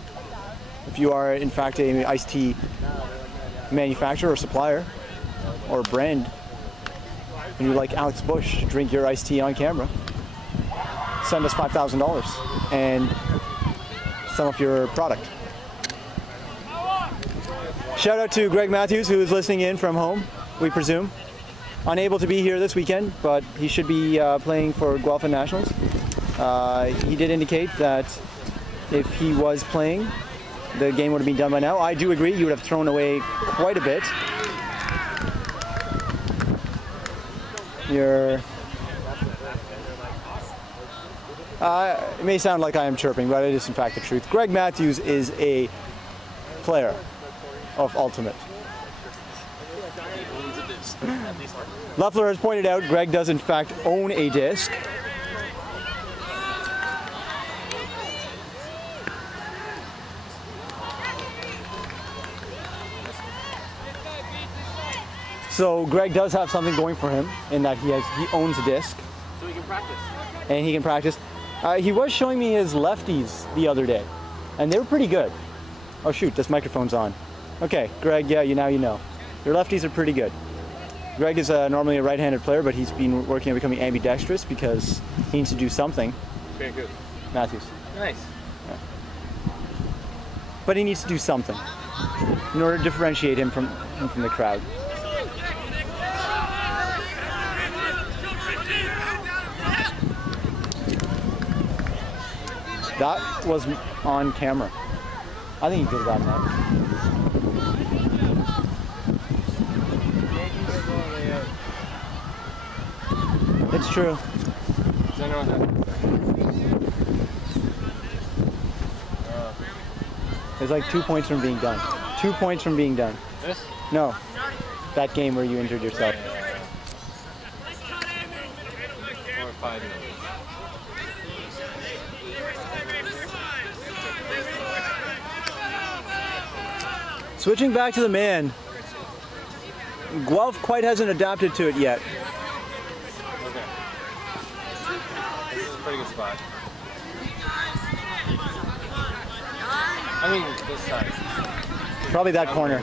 If you are in fact an iced tea manufacturer or supplier or brand, and you like Alex Bush to drink your iced tea on camera, send us $5,000 and some of your product. Shout out to Greg Matthews, who is listening in from home, we presume. Unable to be here this weekend, but he should be playing for Guelph Nationals. He did indicate that if he was playing, the game would have been done by now. I do agree, you would have thrown away quite a bit. It may sound like I am chirping, but it is in fact the truth. Greg Matthews is a player of Ultimate. Leffler has pointed out Greg does in fact own a disc. So Greg does have something going for him in that he owns a disc. So he can practice. And he can practice. He was showing me his lefties the other day, and they were pretty good. Oh shoot, this microphone's on. Okay, Greg, yeah, now you know. Your lefties are pretty good. Greg is normally a right-handed player, but he's been working on becoming ambidextrous because he needs to do something. Okay, good. Matthews. Nice. Yeah. But he needs to do something in order to differentiate him from the crowd. That was on camera. I think he could have gotten that. It's true. There's like 2 points from being done. 2 points from being done. This? No. That game where you injured yourself. 4 or 5 minutes. Switching back to the man. Guelph quite hasn't adapted to it yet. Okay. This is a pretty good spot. I mean, this side. Probably that corner.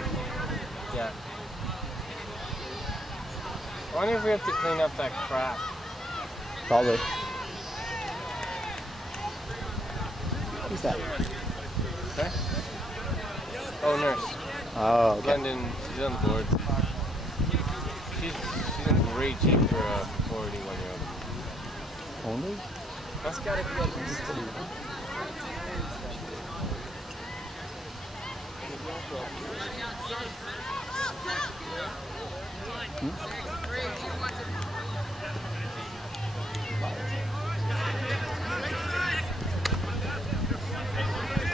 Yeah. I wonder if we have to clean up that crap. Probably. Who's that? Okay. Oh, nurse. Oh, okay. London, she's on the board. She's in great shape for a 41-year-old. Only? That's gotta be at least 2.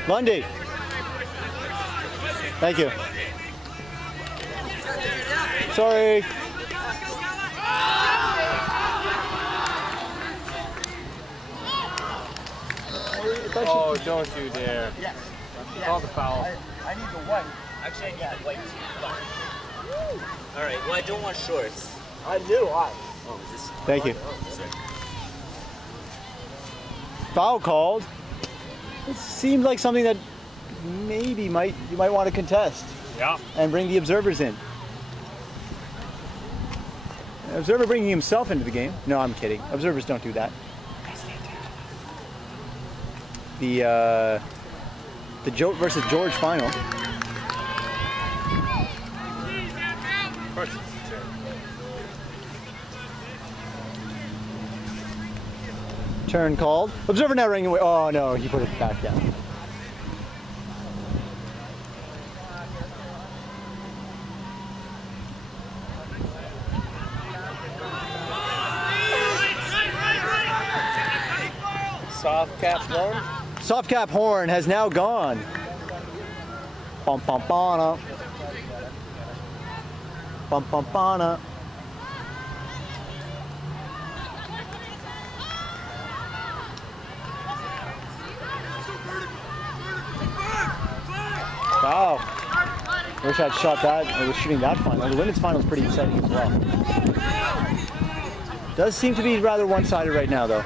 Lundy. Thank you. Sorry. Oh, don't you dare. Yes. Call the foul. I need the white. Actually, I need the white too. All right. Well, I don't want shorts. I do. Oh, is this? Thank you. Oh, sorry. Foul called. It seemed like something that maybe you might want to contest. Yeah. And bring the observers in. An observer bringing himself into the game. No, I'm kidding. Observers don't do that. The Jote versus George final. Of course. Turn called. Observer now ringing away. Oh no, he put it back down. Soft cap horn. Soft cap horn has now gone. Bum bum bana. Bum bum bana. Wow. Wish I'd shot that. I was shooting that final. The women's final is pretty exciting as well. Does seem to be rather one-sided right now, though.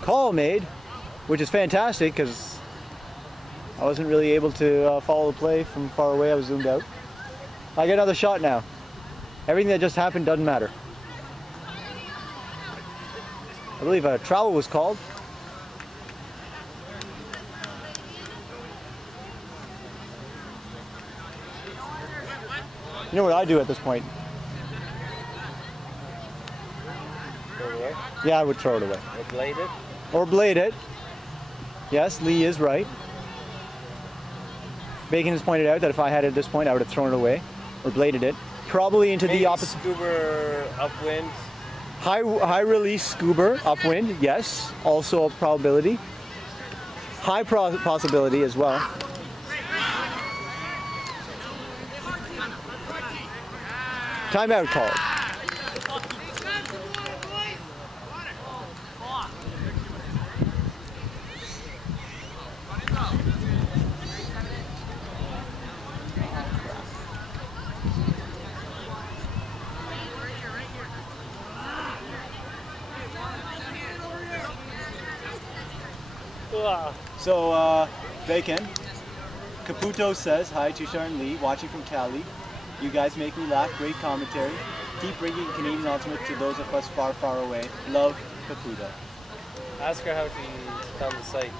Call made, which is fantastic because I wasn't really able to follow the play from far away. I was zoomed out. I get another shot now. Everything that just happened doesn't matter. I believe a travel was called. You know what I do at this point? Throw it away. Yeah, I would throw it away. Or blade it. Or blade it. Yes, Lee is right. Bacon has pointed out that if I had it at this point, I would have thrown it away or bladed it. Probably into Maybe the opposite. Scuba upwind. High release scuba upwind, yes, also a probability. High possibility as well. Timeout called. So, Bacon, Caputo says, hi, Tushar and Lee, watching from Cali. You guys make me laugh, great commentary. Keep bringing Canadian Ultimate to those of us far, far away. Love, Caputo. Ask her how she found the site.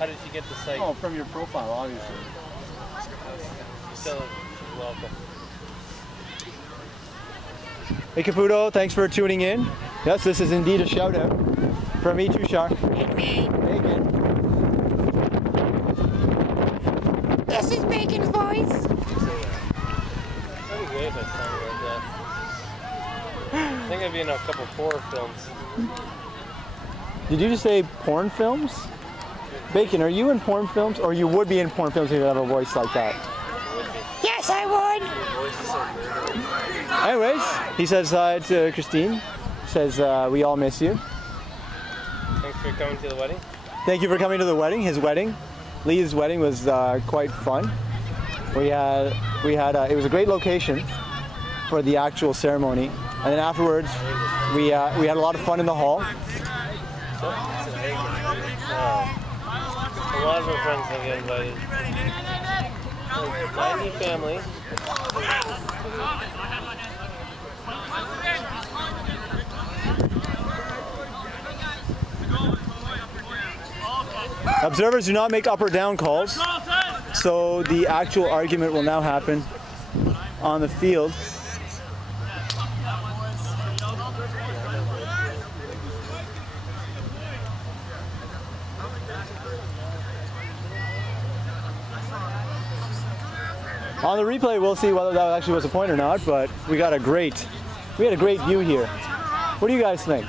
How did she get the site? Oh, from your profile, obviously. She's still welcome. Hey Caputo, thanks for tuning in. Yes, this is indeed a shout out from me, Tushar. Bacon. This is Bacon's voice. That'd be great if I sounded like that. I think I'd be in a couple horror films. Did you just say porn films? Bacon, are you in porn films? Or you would be in porn films if you have a voice like that? Yes, I would. Your voice is so weird. Anyways, he says hi to Christine. says we all miss you. Thanks for coming to the wedding. Thank you for coming to the wedding. His wedding, Lee's wedding, was quite fun. It was a great location for the actual ceremony, and then afterwards we had a lot of fun in the hall. A lot of our friends will get invited. My family. Observers do not make up or down calls, so the actual argument will now happen on the field. On the replay, we'll see whether that actually was a point or not, but we had a great view here. What do you guys think?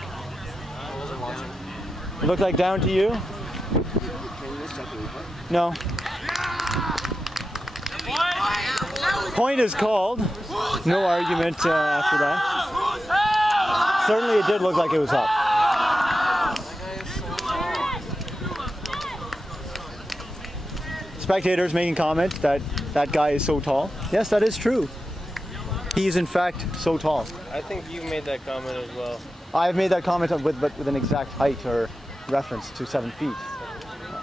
It looked like down to you? No. Point is called. No argument after that. Certainly it did look like it was up. Spectators making comment that that guy is so tall. Yes, that is true. He is in fact so tall. I think you made that comment as well. I've made that comment with an exact height or reference to 7 feet.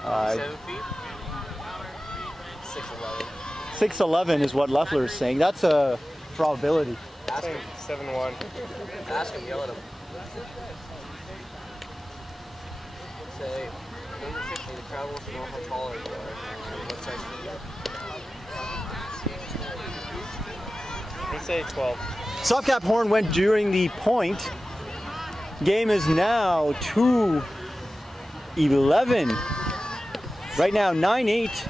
7 feet? 6'11". 6'11" is what Leffler is saying. That's a probability. I think 7'1". Ask him, yell at him. Say, number 50, the crowd wants to know how tall you are. What size are you? He say 12. Softcap horn went during the point. Game is now 2-11. Right now, 9-8.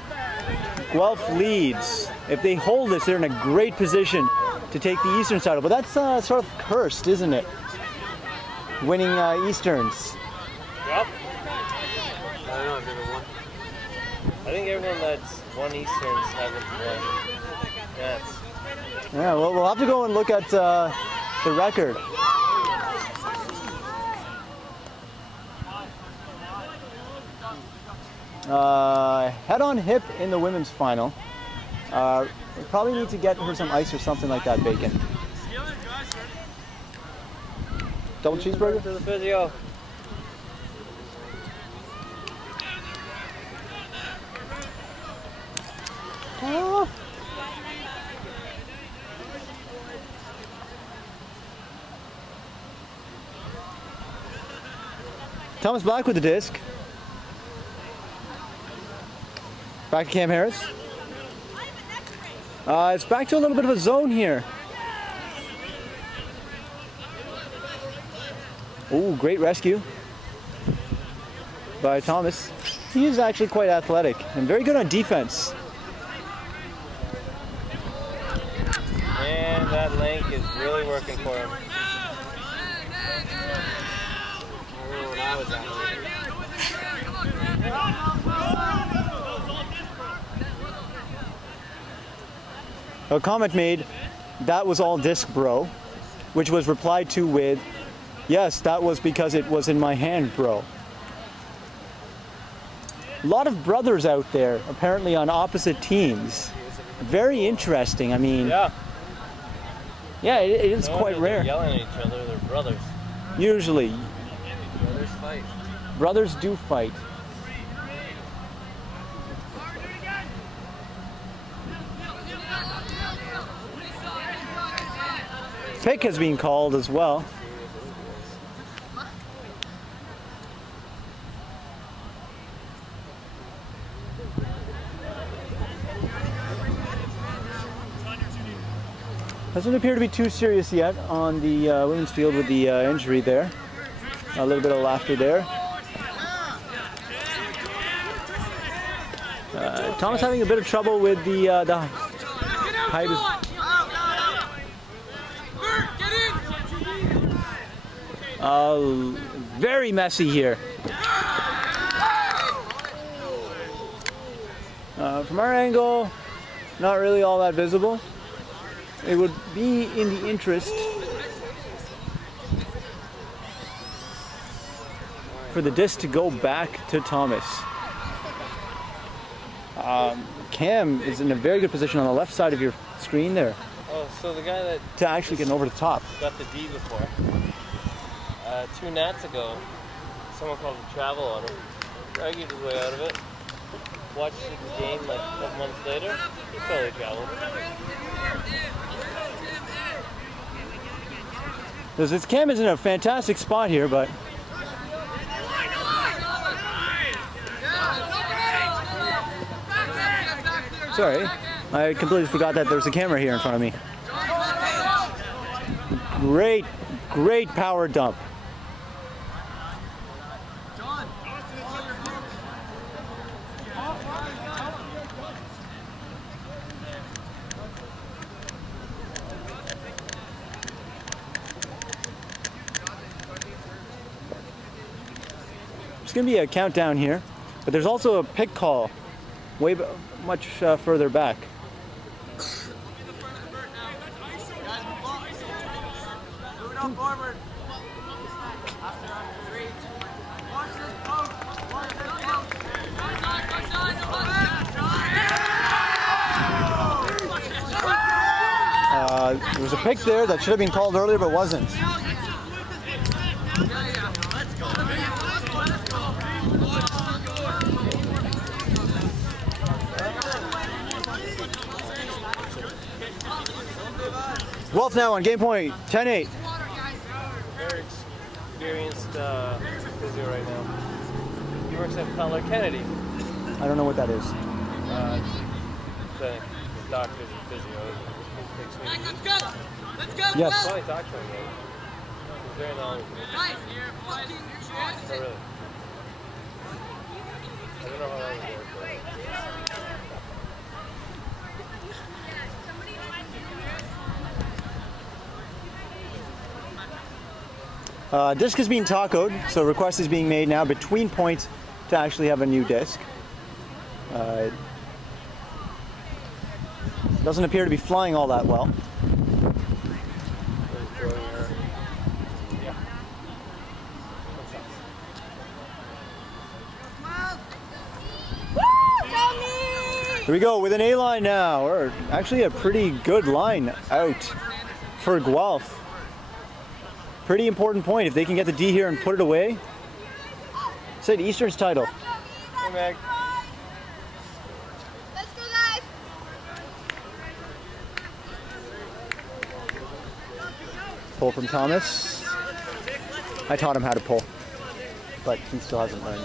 Guelph leads. If they hold this, they're in a great position to take the Eastern title. But that's sort of cursed, isn't it? Winning Easterns. Yep. I don't know, I've never won. I think everyone that's won Easterns hasn't won. Yes. Yeah, well, we'll have to go and look at the record. Head on hip in the women's final. We probably need to get her some ice or something like that, Bacon. Double cheeseburger? To the physio. Oh. Thomas Black with the disc. Back to Cam Harris. It's back to a little bit of a zone here. Ooh, great rescue by Thomas. He is actually quite athletic and very good on defense. And that length is really working for him. I remember when I was that way. A comment made, that was all disc, bro, which was replied to with, yes, that was because it was in my hand, bro. A lot of brothers out there, apparently on opposite teams. Very interesting. I mean, yeah, it is quite rare. They're yelling at each other, they're brothers. Usually. Brothers fight. Brothers do fight. Pick has been called as well. Doesn't appear to be too serious yet on the women's field with the injury there. A little bit of laughter there. Thomas having a bit of trouble with the height. Very messy here. From our angle, not really all that visible. It would be in the interest for the disc to go back to Thomas. Cam is in a very good position on the left side of your screen there. Oh, so the guy that to actually get over the top. got the D before. 2 nats ago, someone called a travel on him. Argued his way out of it. Watched the game like a couple months later. He totally traveled. This Cam is in a fantastic spot here, but sorry, I completely forgot that there's a camera here in front of me. Great power dump. There's going to be a countdown here, but there's also a pick call much further back. There was a pick there that should have been called earlier, but wasn't. Guelph now on game point, 10-8. Very experienced physio right now. He works at Cutler Kennedy. I don't know what that is. The doctor's and physio. Let's go! Let's go! Yes. I'll probably talk to him though. He's very knowledgeable. Guys, you're fucking Oh, really? I don't know how long he's there for. Disc is being tacoed, so a request is being made now between points to actually have a new disc. Doesn't appear to be flying all that well. Here we go with an A line now, or actually a pretty good line out for Guelph. Pretty important point. If they can get the D here and put it away, say Eastern's title. Hey, Meg. Let's go, guys. Pull from Thomas. I taught him how to pull, but he still hasn't learned.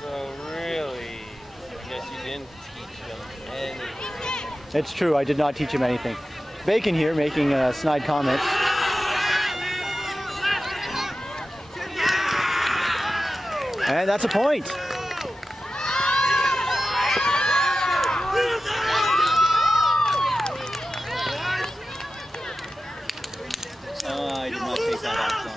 So really, I guess you didn't teach them anything. It's true, I did not teach him anything. Bacon here making snide comments. And that's a point. I did not take that action.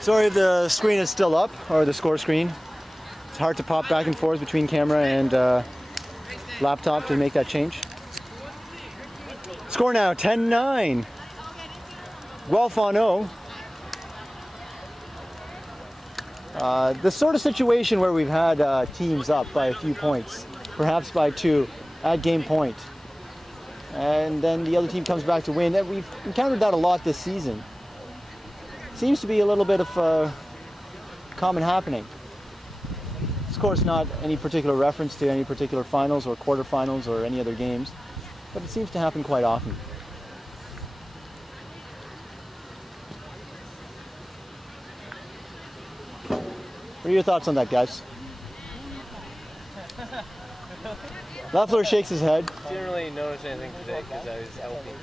Sorry, the screen is still up, or the score screen. It's hard to pop back and forth between camera and laptop to make that change. Score now, 10-9. Guelph on O. The sort of situation where we've had teams up by a few points, perhaps by 2, at game point. And then the other team comes back to win. We've encountered that a lot this season. Seems to be a little bit of common happening. Of course, not any particular reference to any particular finals or quarterfinals or any other games, but it seems to happen quite often. What are your thoughts on that, guys? Leffler shakes his head. Didn't really notice anything today because I was helping.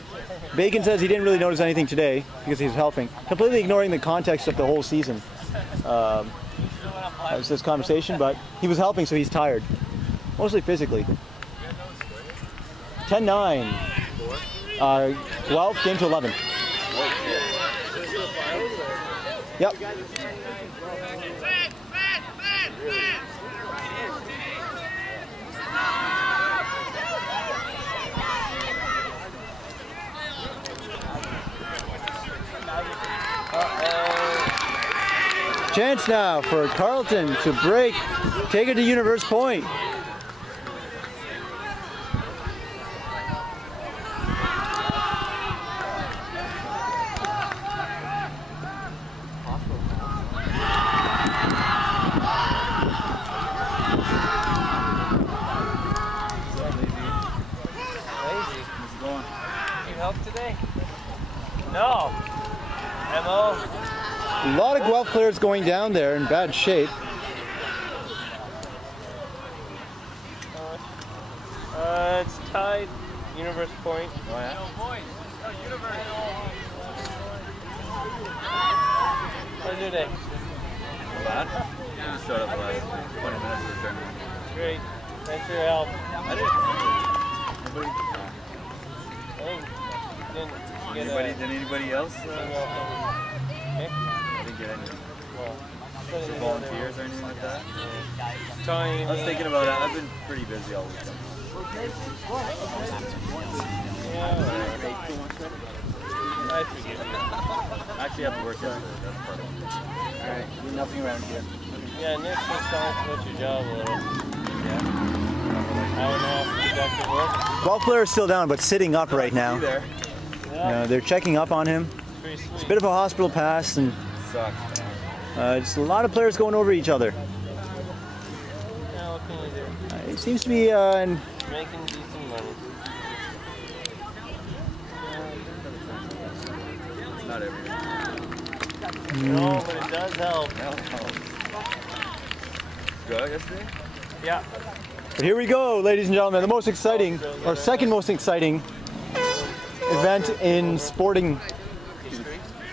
Bacon says he didn't really notice anything today because he was helping, completely ignoring the context of the whole season. As this conversation, but he was helping, so he's tired, mostly physically. 10-9. Guelph, game to 11. Yep. Chance now for Carleton to break, take it to Universe Point. Today? No. MO. A lot of Guelph players going down there in bad shape. It's tied. Universe Point. Oh yeah? No, boys. No, Universe. How's your day? Not bad. I just showed up the last 20 minutes for the tournament. Great. Thanks for your help. I did. Nobody? Did anybody else? Okay. I didn't get any. Volunteers or anything like that? I was thinking about it. I've been pretty busy all weekend. I forgive you. I actually have to work yesterday. That's part of it. Alright, do nothing around here. Yeah, Nick, just tell us about your job a little. Yeah. Hour and a half productive work. Guelph player is still down, but sitting up right now. There. They're checking up on him. It's a bit of a hospital pass, and sucks. just a lot of players going over each other. Yeah, what can you do? It seems to be Making decent money. It's not everything. No, but it does help. Go out yesterday? Yeah. But here we go, ladies and gentlemen, the most exciting, or second most exciting event in sporting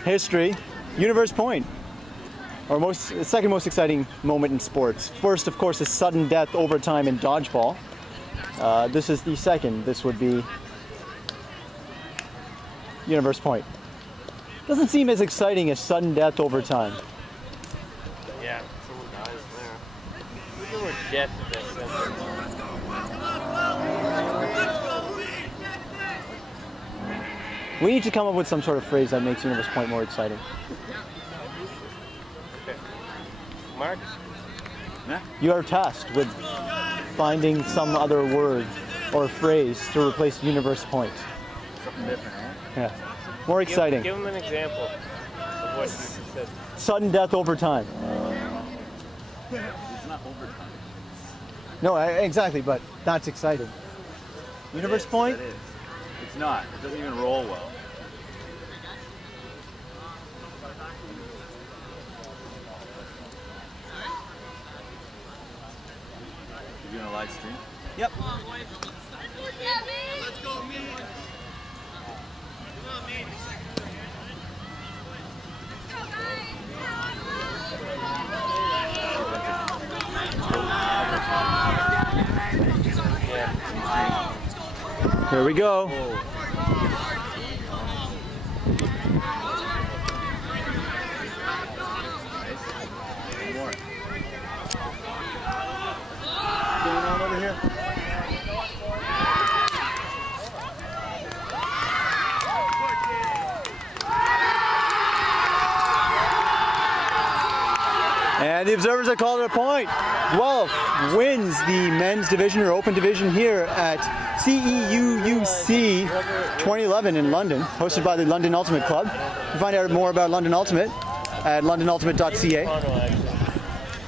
history, Universe Point. Or second most exciting moment in sports. First, of course, is sudden death overtime in dodgeball. This is the second. This would be Universe Point. Doesn't seem as exciting as sudden death overtime. Yeah, someone dies there. Use the word death in that sentence. We need to come up with some sort of phrase that makes Universe Point more exciting. Okay. Mark? Nah. You are tasked with finding some other word or phrase to replace Universe Point. Something different, huh? Yeah. More exciting. Give him an example of what you said. Sudden death overtime. It's not overtime. No, exactly, but that's exciting. Universe Point? It is. It's not. It doesn't even roll well. You doing a live stream? Yep. Let's go, me. Come on, me. Here we go. Going on over here? And the observers have called it a point. Guelph wins the men's division or open division here at CEUUC 2011 in London, hosted by the London Ultimate Club. You can find out more about London Ultimate at londonultimate.ca.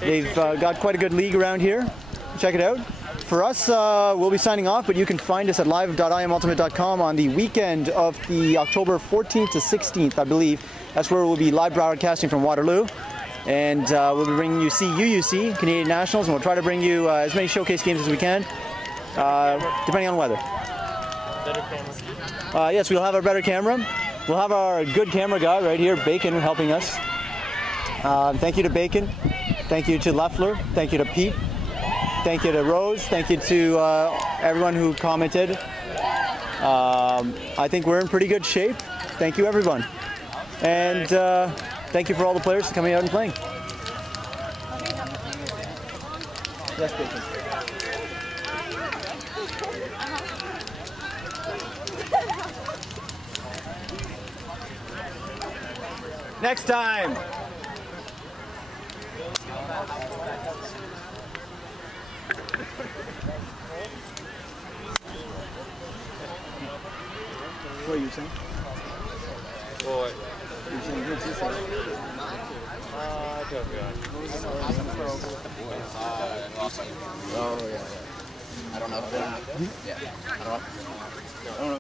They've got quite a good league around here. Check it out. For us, we'll be signing off, but you can find us at live.imultimate.com on the weekend of the October 14th to 16th, I believe. That's where we'll be live broadcasting from Waterloo. And we'll be bringing you CEUUC, Canadian Nationals, and we'll try to bring you as many showcase games as we can, depending on weather. Better camera. Yes, we'll have our better camera. We'll have our good camera guy right here, Bacon, helping us. Thank you to Bacon. Thank you to Leffler. Thank you to Pete. Thank you to Rose. Thank you to everyone who commented. I think we're in pretty good shape. Thank you, everyone. And thank you for all the players coming out and playing. Yes, Bacon. Next time. What are you saying? Boy. You're saying what's this? I don't know. Oh, yeah. I don't know. Yeah. I don't know.